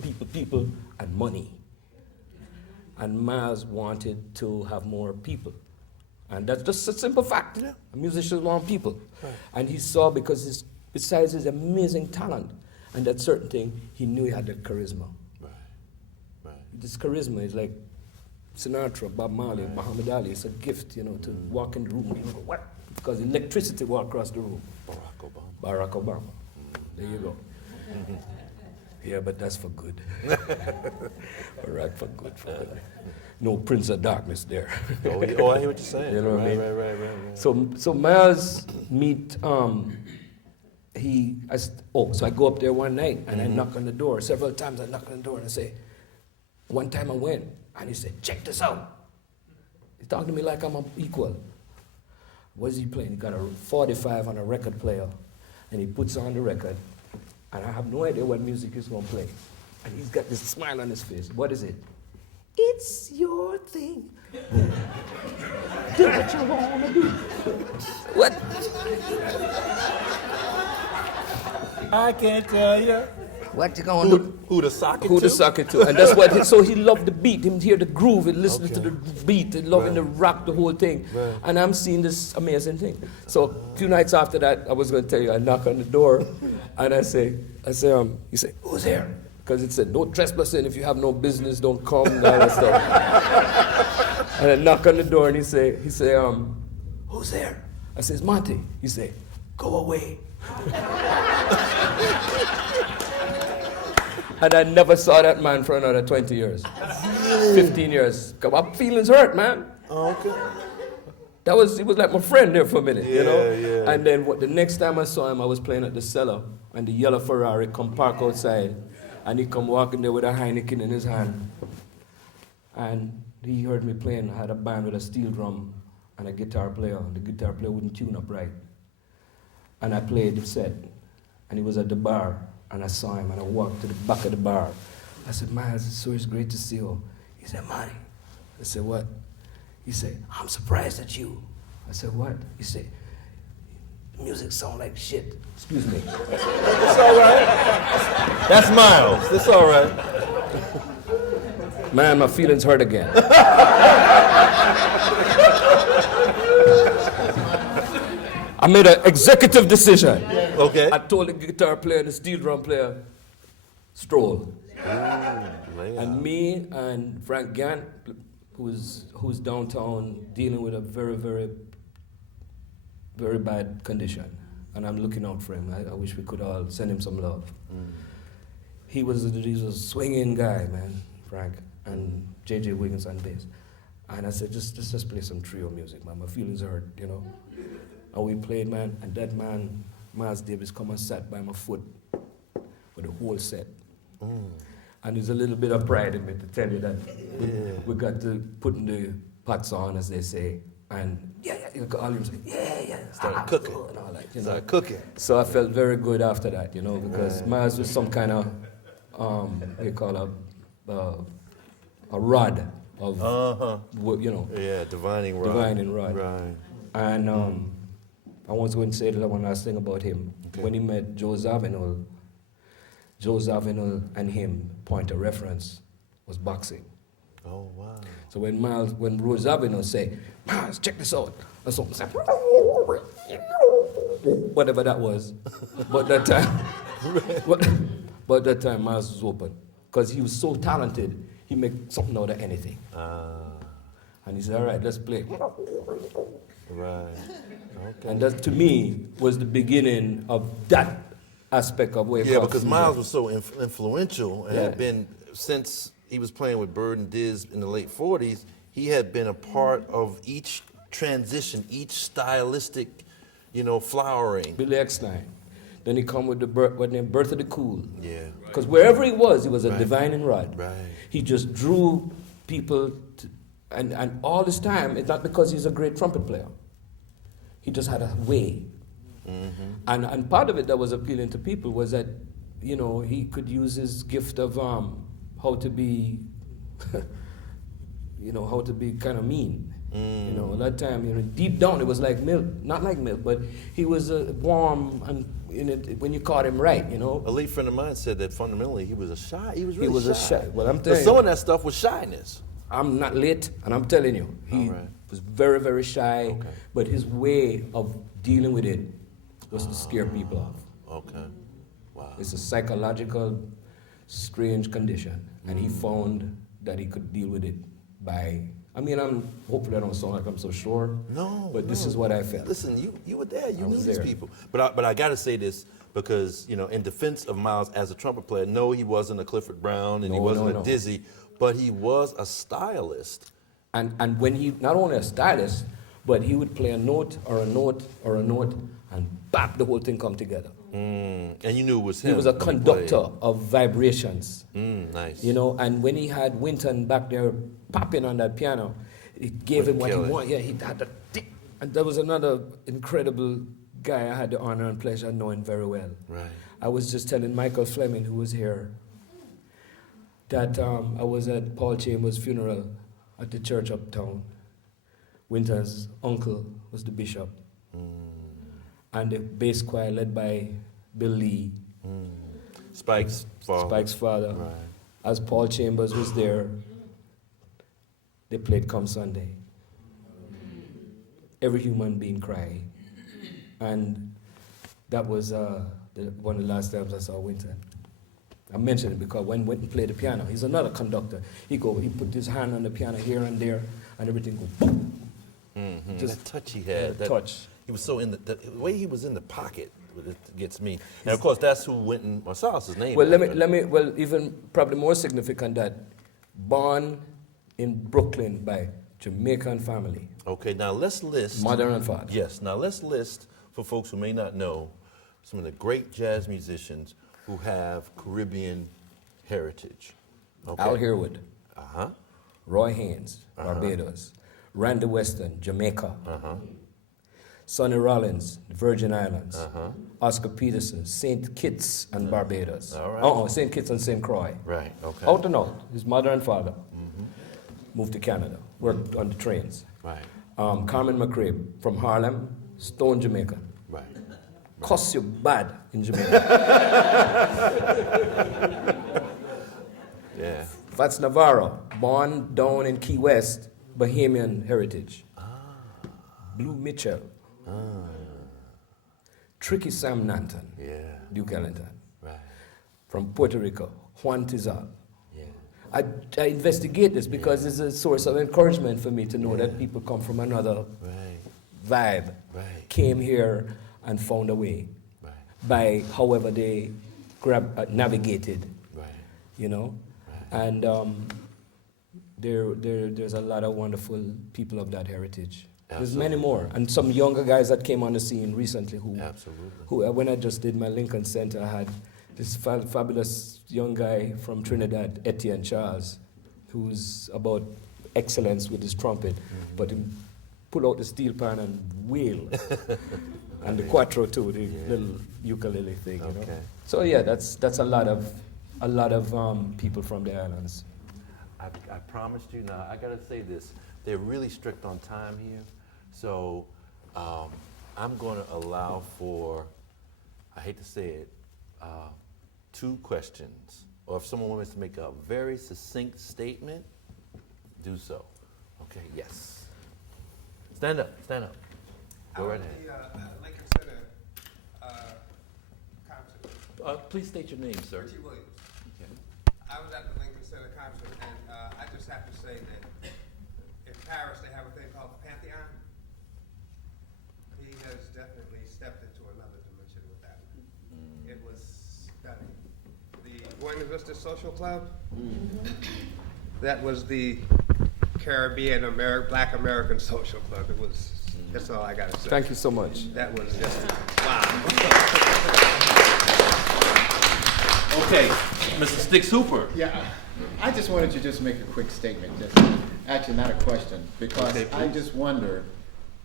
and money. And Miles wanted to have more people. And that's just a simple fact. Yeah. Musicians want people. Right. And he saw, because besides his amazing talent and that certain thing, he knew he had that charisma. Right. This charisma is like Sinatra, Bob Marley, Muhammad Ali. It's a gift, you know, to walk in the room. You know, what? Because electricity walked across the room. Barack Obama. There you go. Yeah, but that's for good. Barack for good. No Prince of Darkness there. Oh, I hear what you're saying. You know what I mean? Right. So Miles meet, so I go up there one night and I knock on the door. Several times I knock on the door and I say, one time I went and he said, "Check this out." He talked to me like I'm an equal. What is he playing? He got a 45 on a record player and he puts on the record and I have no idea what music he's going to play. And he's got this smile on his face. What is it? It's your thing. Do what you want to do. What? I can't tell you. What you gonna do? Who to sock it to? Who to suck it to. And that's what, so he loved the beat. He hear the groove, he listening to the beat, he loving the rock, the whole thing. Right. And I'm seeing this amazing thing. So a few nights after that, I was gonna tell you, I knock on the door and I say, he said, "Who's there?" Because it said, "No trespassing, if you have no business, don't come," and all that stuff. And I knock on the door and he say, "Who's there?" I says, "Monty." He say, "Go away." And I never saw that man for another 20 years. 15 years. My feelings hurt, man. Oh, okay. he was like my friend there for a minute, you know? Yeah. And then the next time I saw him, I was playing at the cellar, and the yellow Ferrari come park outside, and he come walking there with a Heineken in his hand. And he heard me playing. I had a band with a steel drum and a guitar player. The guitar player wouldn't tune up right. And I played the set, and he was at the bar, and I saw him, and I walked to the back of the bar. I said, Miles, it's great to see you. He said, Monty. I said, what? He said, I'm surprised at you. I said, what? He said, the music sound like shit. Excuse me. It's all right. That's Miles. It's all right. Man, my feelings hurt again. I made an executive decision. Okay. I told the guitar player and the steel drum player, stroll. And me and Frank Gant, who's downtown dealing with a very, very, very bad condition. And I'm looking out for him. I wish we could all send him some love. He was a swinging guy, man, Frank, and J.J. Wiggins on bass. And I said, just play some trio music, man. My feelings hurt, you know. And we played, man, and that man, Miles Davis, come and sat by my foot for the whole set. And there's a little bit of pride in me to tell you that we got to putting the pots on, as they say, and you could all say, Start cooking. And all that, you know. Start cooking. So I felt very good after that, you know, because Miles was some kind of, what you call a rod of, you know. Yeah, divining rod. Divining rod. Right. And I was going to say the one last thing about him. Okay. When he met Joe Zawinul and him, point of reference was boxing. Oh, wow. So when Rose Zawinul say, Miles, check this out, or something, say, whatever that was, but that time Miles was open, because he was so talented, he made something out of anything. And he said, all right, let's play. Right. Okay. And that, to me, was the beginning of that aspect of where. Yeah, because Miles was so influential and had been, since he was playing with Bird and Diz in the late 40s, he had been a part of each transition, each stylistic, you know, flowering. Billy Eckstein. Then he come with the Birth of the Cool. Yeah. Because wherever he was a Right. divining rod. Right. He just drew people, and all this time, it's not because he's a great trumpet player. He just had a way. And part of it that was appealing to people was that, you know, he could use his gift of how to be, you know, how to be kind of mean. You know, at that time, you know, deep down it was like milk, not like milk, but he was warm and when you caught him right, you know. A late friend of mine said that fundamentally he was shy. He was really He was shy. a shy. Well, I'm But telling some you, of that stuff was shyness. I'm not late, and I'm telling you, he All right. was very, very shy. Okay. But his way of dealing with it was to scare people off. Okay. Wow. It's a psychological, strange condition, and he found that he could deal with it by. I mean, hopefully I don't sound like I'm so sure. No. But this is what I felt. Listen, you were there. You knew was these there. people. But I got to say this because, you know, in defense of Miles as a trumpet player, no, he wasn't a Clifford Brown and he wasn't a Dizzy, but he was a stylist. And when he, not only a stylist, but he would play a note or a note or a note, and bap, the whole thing come together. And you knew it was him. He was a when he conductor of vibrations. Nice. You know, and when he had Winton back there popping on that piano, it gave him what he wanted. Yeah, he had the tick. And there was another incredible guy I had the honor and pleasure of knowing very well. Right. I was just telling Michael Fleming, who was here, that I was at Paul Chambers' funeral at the church uptown. Winton's uncle was the bishop. And the bass choir led by Bill Lee. Spike's father. Right. As Paul Chambers was there, they played Come Sunday. Every human being cried. And that was one of the last times I saw Winton. I mentioned it because when Winton played the piano, he's another conductor. He put his hand on the piano here and there, and everything go boom. Just that touch he had. That touch. He was so the way he was in the pocket. It gets me. And of course, that's who Wynton Marsalis' name. Well, even probably more significant that born in Brooklyn by Jamaican family. Okay, now let's list. Mother and father. Yes, now let's list, for folks who may not know, some of the great jazz musicians who have Caribbean heritage. Okay. Al Herwood. Uh-huh. Roy Haynes, Barbados. Randy Weston, Jamaica. Sonny Rollins, Virgin Islands. Oscar Peterson, St. Kitts and Barbados. All right. St. Kitts and St. Croix. Right, okay. Out and out. His mother and father moved to Canada, worked on the trains. Right, Carmen McCrabe from Harlem, Stone, Jamaica. right. Cuss you bad in Jamaica. Yeah. Fats Navarro, born down in Key West, Bahamian heritage. Blue Mitchell. Tricky Sam Nanton, Yeah. Duke Ellington. Right. From Puerto Rico, Juan Tizal. Yeah. I investigate this because it's a source of encouragement for me to know that people come from another Right. vibe, Right. came here and found a way Right. by however they navigated, Right. you know. And there's a lot of wonderful people of that heritage. There's many more, and some younger guys that came on the scene recently who when I just did my Lincoln Center, I had this fabulous young guy from Trinidad, Etienne Charles, who's about excellence with his trumpet, but he pull out the steel pan and wail, and the quattro too, the little ukulele thing, you know. So yeah, that's a lot of people from the islands. I promised you. Now I gotta say this: they're really strict on time here, so I'm going to allow for, I hate to say it, 2 questions. Or if someone wants to make a very succinct statement, do so. Okay. Yes. Stand up. Stand up. Go right ahead. The Lincoln Center concert. Please state your name, sir. Richie Williams. I was at the Lincoln Center concert, and I just have to say that in Paris they have a thing called the Pantheon. He has definitely stepped into another dimension with that. It was stunning. The Buena Vista Social Club, that was the Caribbean Black American Social Club. It was. That's all I gotta say. Thank you so much. That was just wow. Okay, Mr. Sticks Hooper. Yeah, I just wanted to just make a quick statement. Actually, not a question, because Okay, I please. just wonder,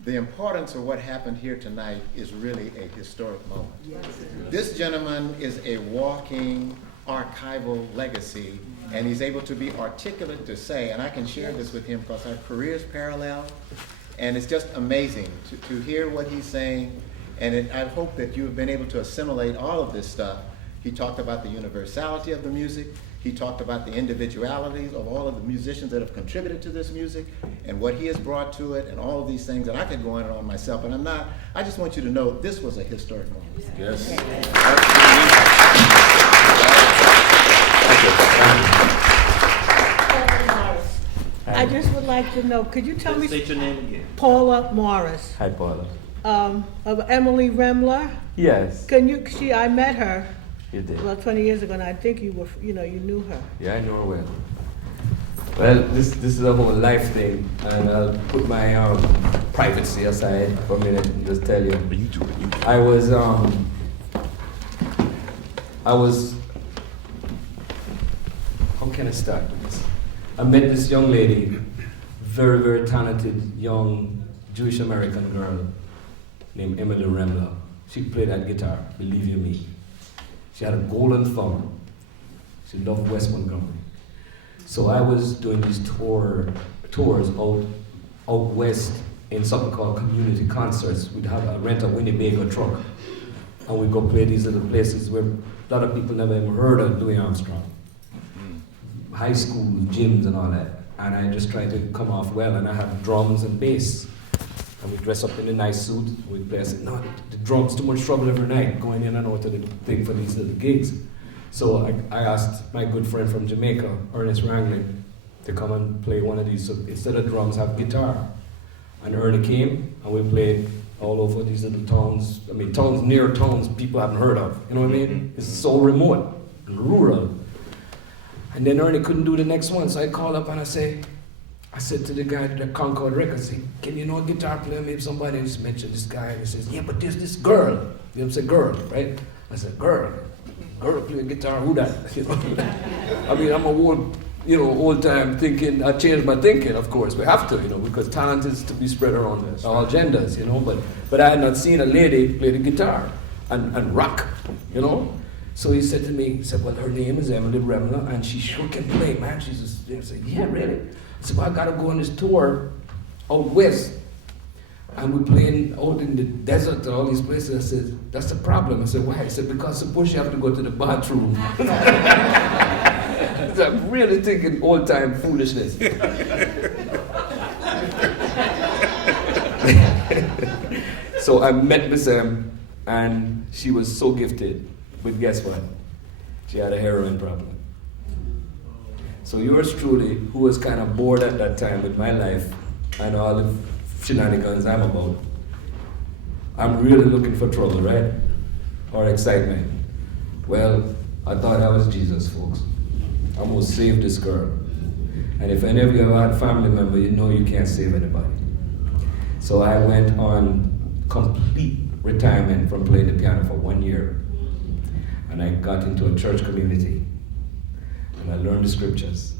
the importance of what happened here tonight is really a historic moment. This gentleman is a walking archival legacy, and he's able to be articulate to say, and I can share this with him because our careers parallel, and it's just amazing to hear what he's saying, and I hope that you've been able to assimilate all of this stuff. He talked about the universality of the music. He talked about the individualities of all of the musicians that have contributed to this music and what he has brought to it and all of these things that I could go on and on myself, but I'm not. I just want you to know this was a historic moment. Yes. I just would like to know, could you tell me? State your name again. Paula Morris, Hi, Paula. of Emily Remler. Yes, I met her you did. about 20 years ago, and I think you knew her. Yeah, I know her well. Well, this is a whole life thing, and I'll put my privacy aside for a minute and just tell you. You do it. I was, how can I start with this? I met this young lady, very, very talented young Jewish American girl named Emily Remler. She played that guitar, believe you me. She had a golden thumb. She loved West Montgomery. So I was doing these tours out west in something called community concerts. We'd rent a Winnebago truck, and we'd go play these little places where a lot of people never even heard of Louis Armstrong. High school gyms and all that. And I just tried to come off well, and I had drums and bass. And we dress up in a nice suit, and we'd play. I said, no, the drums, too much trouble every night, going in and out of the thing for these little gigs. So I asked my good friend from Jamaica, Ernest Wrangling, to come and play one of these. So instead of drums, have guitar. And Ernie came, and we played all over these little towns. I mean, towns, near towns people haven't heard of. You know what I mean? It's so remote and rural. And then Ernie couldn't do the next one, so I call up and I say, I said to the guy at the Concord Records, can you know a guitar player? Maybe somebody just mentioned this guy. And he says, yeah, but there's this girl. You know what I'm saying? Girl, right? I said, girl playing guitar, who that? You know? I mean, I'm a old time thinking, I changed my thinking, of course. We have to, because talent is to be spread around all genders, but I had not seen a lady play the guitar and rock, So he said to me, well, her name is Emily Remler, and she sure can play, man. I said, yeah, really? I said, well, I gotta go on this tour out west. And we're playing out in the desert and all these places. I said, that's the problem. I said, why? He said, because suppose you have to go to the bathroom. So I'm really thinking old-time foolishness. So I met Miss M, and she was so gifted. But guess what? She had a heroin problem. So yours truly, who was kind of bored at that time with my life and all the shenanigans I'm about, I'm really looking for trouble, right? Or excitement. Well, I thought I was Jesus, folks. I'm gonna save this girl. And if any of you have had family member, you know you can't save anybody. So I went on complete retirement from playing the piano for 1 year. And I got into a church community. And I learned the scriptures.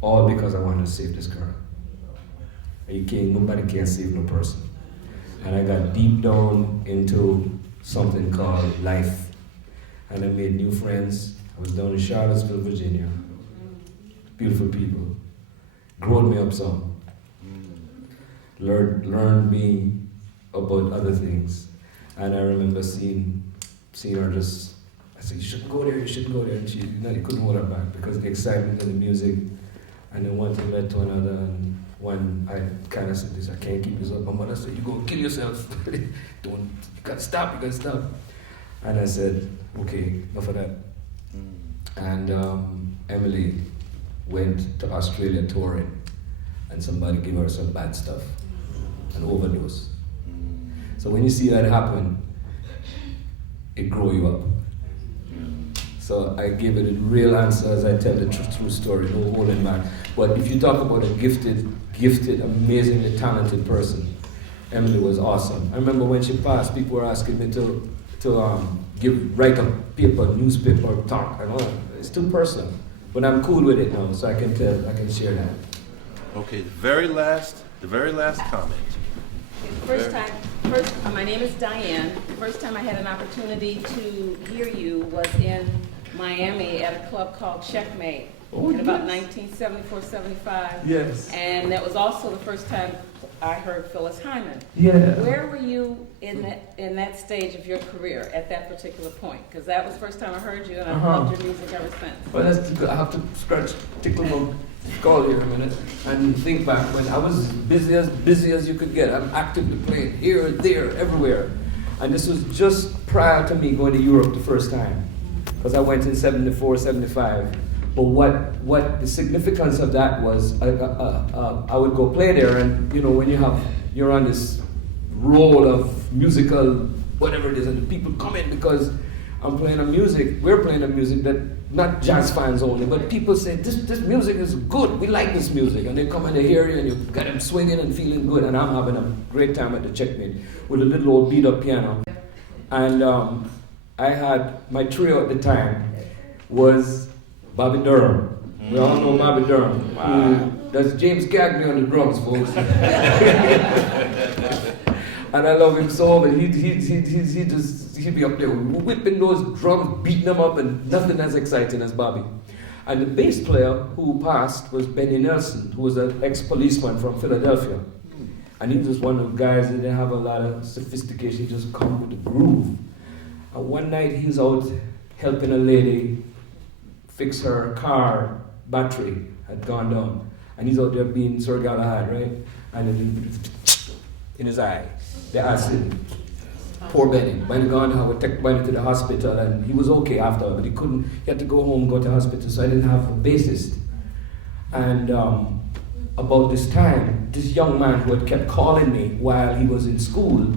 All because I wanted to save this girl. Nobody can save no person. And I got deep down into something called life. And I made new friends. I was down in Charlottesville, Virginia. Beautiful people. Growed me up some. Learned me about other things. And I remember seeing her just, I said, you shouldn't go there. And she couldn't hold her back because of the excitement of the music. And then one thing led to another. And one, I kind of said this, I can't keep this up. My mother said, you're going to kill yourself. You got to stop. And I said, okay, enough of that. And Emily went to Australia touring, and somebody gave her some bad stuff, an overdose. So when you see that happen, it grows you up. So I gave it a real answer as I tell the true story, no holding back. But if you talk about a gifted, amazingly talented person, Emily was awesome. I remember when she passed, people were asking me to write a paper, newspaper, talk, and all that. It's too personal. But I'm cool with it now, so I can share that. Okay, the very last comment. My name is Diane. The first time I had an opportunity to hear you was in Miami at a club called Checkmate in about 1974-75. Yes. And that was also the first time I heard Phyllis Hyman. Yeah. Where were you in that stage of your career at that particular point? Because that was the first time I heard you, and I've loved your music ever since. Well, I have to tickle my skull here a minute and think back when I was busy as you could get. I'm actively playing here, there, everywhere. And this was just prior to me going to Europe the first time. Because I went in 74, 75. But what the significance of that was, I would go play there, and when you're on this roll of musical whatever it is, and the people come in because we're playing a music that not jazz fans only, but people say this music is good. We like this music, and they come and they hear you, and you got them swinging and feeling good, and I'm having a great time at the Checkmate with a little old beat up piano, and I had my trio at the time was Bobby Durham. We all know Bobby Durham. Wow. That's James Cagney on the drums, folks. And I love him so much. He'd be up there whipping those drums, beating them up, and nothing as exciting as Bobby. And the bass player who passed was Benny Nelson, who was an ex-policeman from Philadelphia. And he was one of the guys that didn't have a lot of sophistication. He just come with the groove. And one night he was out helping a lady fix her car battery had gone down, and he's out there being Sir Galahad, right? And then in his eye, the acid. Poor Benny. Benny gone to take Benny to the hospital, and he was okay after, but he had to go home, go to the hospital, so I didn't have a bassist. And about this time, this young man who had kept calling me while he was in school,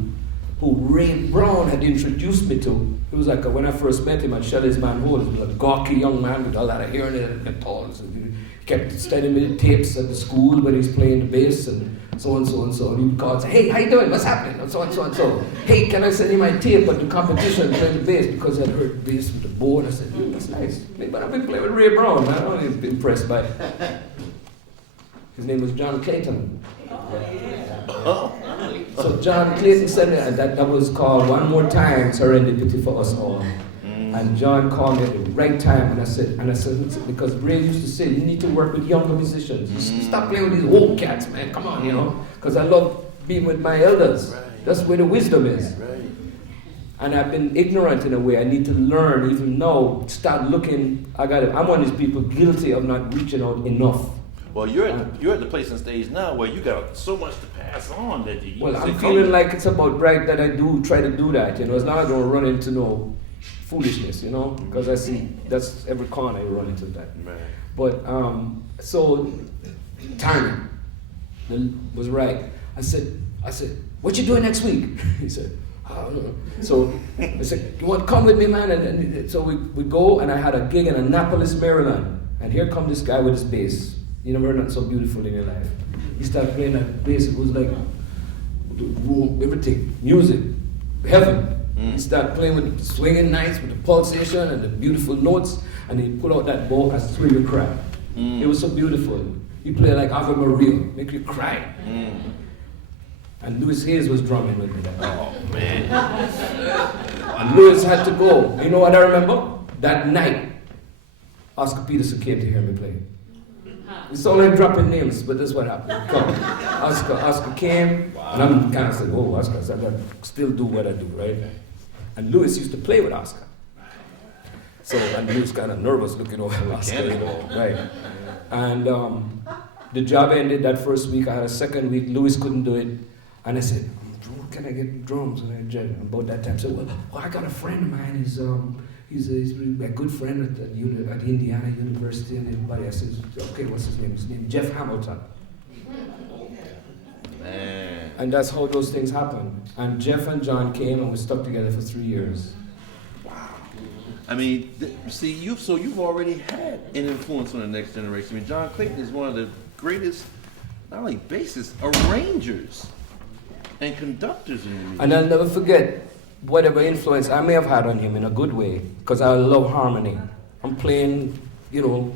who Ray Brown had introduced me to. He was when I first met him at Shelley's Manhole, he was a gawky young man with a lot of hair and tall. So he kept sending me the tapes at the school when he's playing the bass and so on, so on, so on. He would call and say, hey, how you doing? What's happening? And so on, so on, so on. Hey, can I send you my tape at the competition playing the bass? Because I'd heard the bass with the board. I said, that's nice. But I've been playing with Ray Brown, man. I was impressed by it. His name was John Clayton. So John Clayton said that was called One More Time, Serendipity for Us All. And John called me at the right time, and I said, because Ray used to say, you need to work with younger musicians. Stop playing with these old cats, man. Come on, you know. Because I love being with my elders. That's where the wisdom is. And I've been ignorant in a way. I need to learn, even now, start looking. I'm one of these people guilty of not reaching out enough. Well, you're at the place and stage now where you got so much to pass on that you. Well, I'm feeling like it's about right that I do try to do that. You know, as long as I don't run into no foolishness. You know, because I see that's every corner you run into that. Right. But so timing was right. I said, what you doing next week? He said, I don't know. So I said, you want to come with me, man? And so we go, and I had a gig in Annapolis, Maryland, and here come this guy with his bass. You never heard nothing so beautiful in your life. He started playing that bass. It was like the room, everything, music, heaven. He started playing with the swinging nights, with the pulsation and the beautiful notes, and he pulled out that bow. I swear you cry. It was so beautiful. He played like Ave Maria, make you cry. And Louis Hayes was drumming with me. Oh man! And Louis had to go. You know what I remember? That night, Oscar Peterson came to hear me play. It's all like dropping names, but this is what happened. Come. Oscar came, and I'm kind of saying, whoa, Oscar, so I got to still do what I do, right? And Louis used to play with Oscar. So, and Louis kind of nervous looking over Oscar, you know, right? And the job ended that first week. I had a second week. Louis couldn't do it. And I said, can I get drums? And about that time, I said, well, I got a friend of mine. He's a good friend at Indiana University and everybody. I said, okay, what's his name? His name is Jeff Hamilton. Man. And that's how those things happen. And Jeff and John came and we stuck together for 3 years. Wow. I mean, see, you've already had an influence on the next generation. I mean, John Clayton is one of the greatest, not only bassists, arrangers and conductors in the music. And I'll never forget whatever influence I may have had on him in a good way, because I love harmony. I'm playing, you know,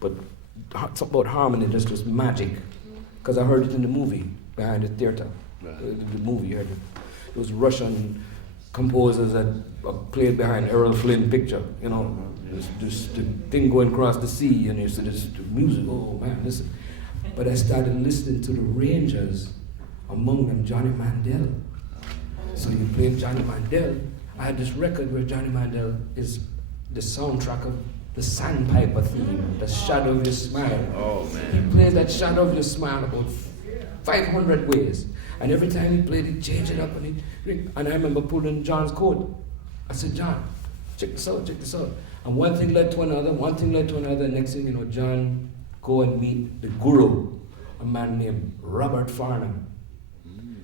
but it's about harmony, that's just magic. Because I heard it in the movie, behind the theater. Right. The movie, you heard it. Those Russian composers that played behind Errol Flynn picture, you know. This the thing going across the sea, and you see this the music, oh man, listen. But I started listening to the arrangers, among them Johnny Mandel. So you played Johnny Mandel. I had this record where Johnny Mandel is the soundtrack of the Sandpiper theme, the Shadow of Your Smile. Oh man. He plays that Shadow of Your Smile about 500 ways. And every time he played, he'd change it up and I remember pulling John's coat. I said, John, check this out. And one thing led to another, next thing you know, John go and meet the guru, a man named Robert Farnham.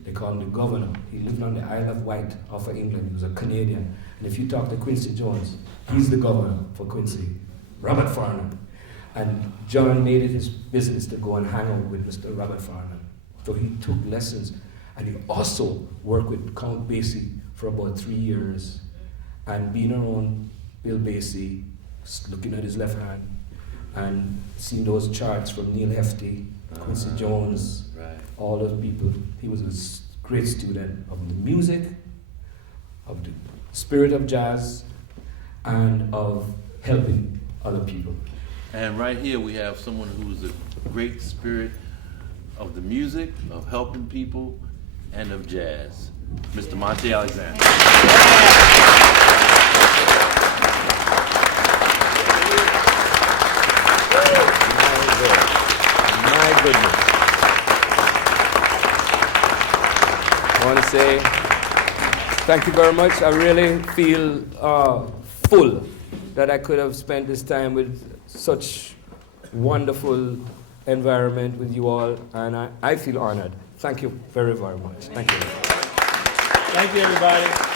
They call him the governor. He lived on the Isle of Wight off of England. He was a Canadian. And if you talk to Quincy Jones, he's the governor for Quincy, Robert Farnham. And John made it his business to go and hang out with Mr. Robert Farnham. So he took lessons. And he also worked with Count Basie for about 3 years. And being around Bill Basie, looking at his left hand, and seeing those charts from Neil Hefti, Quincy Jones, Right. all those people. He was a great student of the music, of the spirit of jazz, and of helping other people. And right here we have someone who's a great spirit of the music, of helping people, and of jazz. Mr. Monty Alexander. My goodness. I want to say thank you very much. I really feel full that I could have spent this time with such wonderful environment with you all, and I feel honored. Thank you very, very much. Thank you. Thank you, everybody.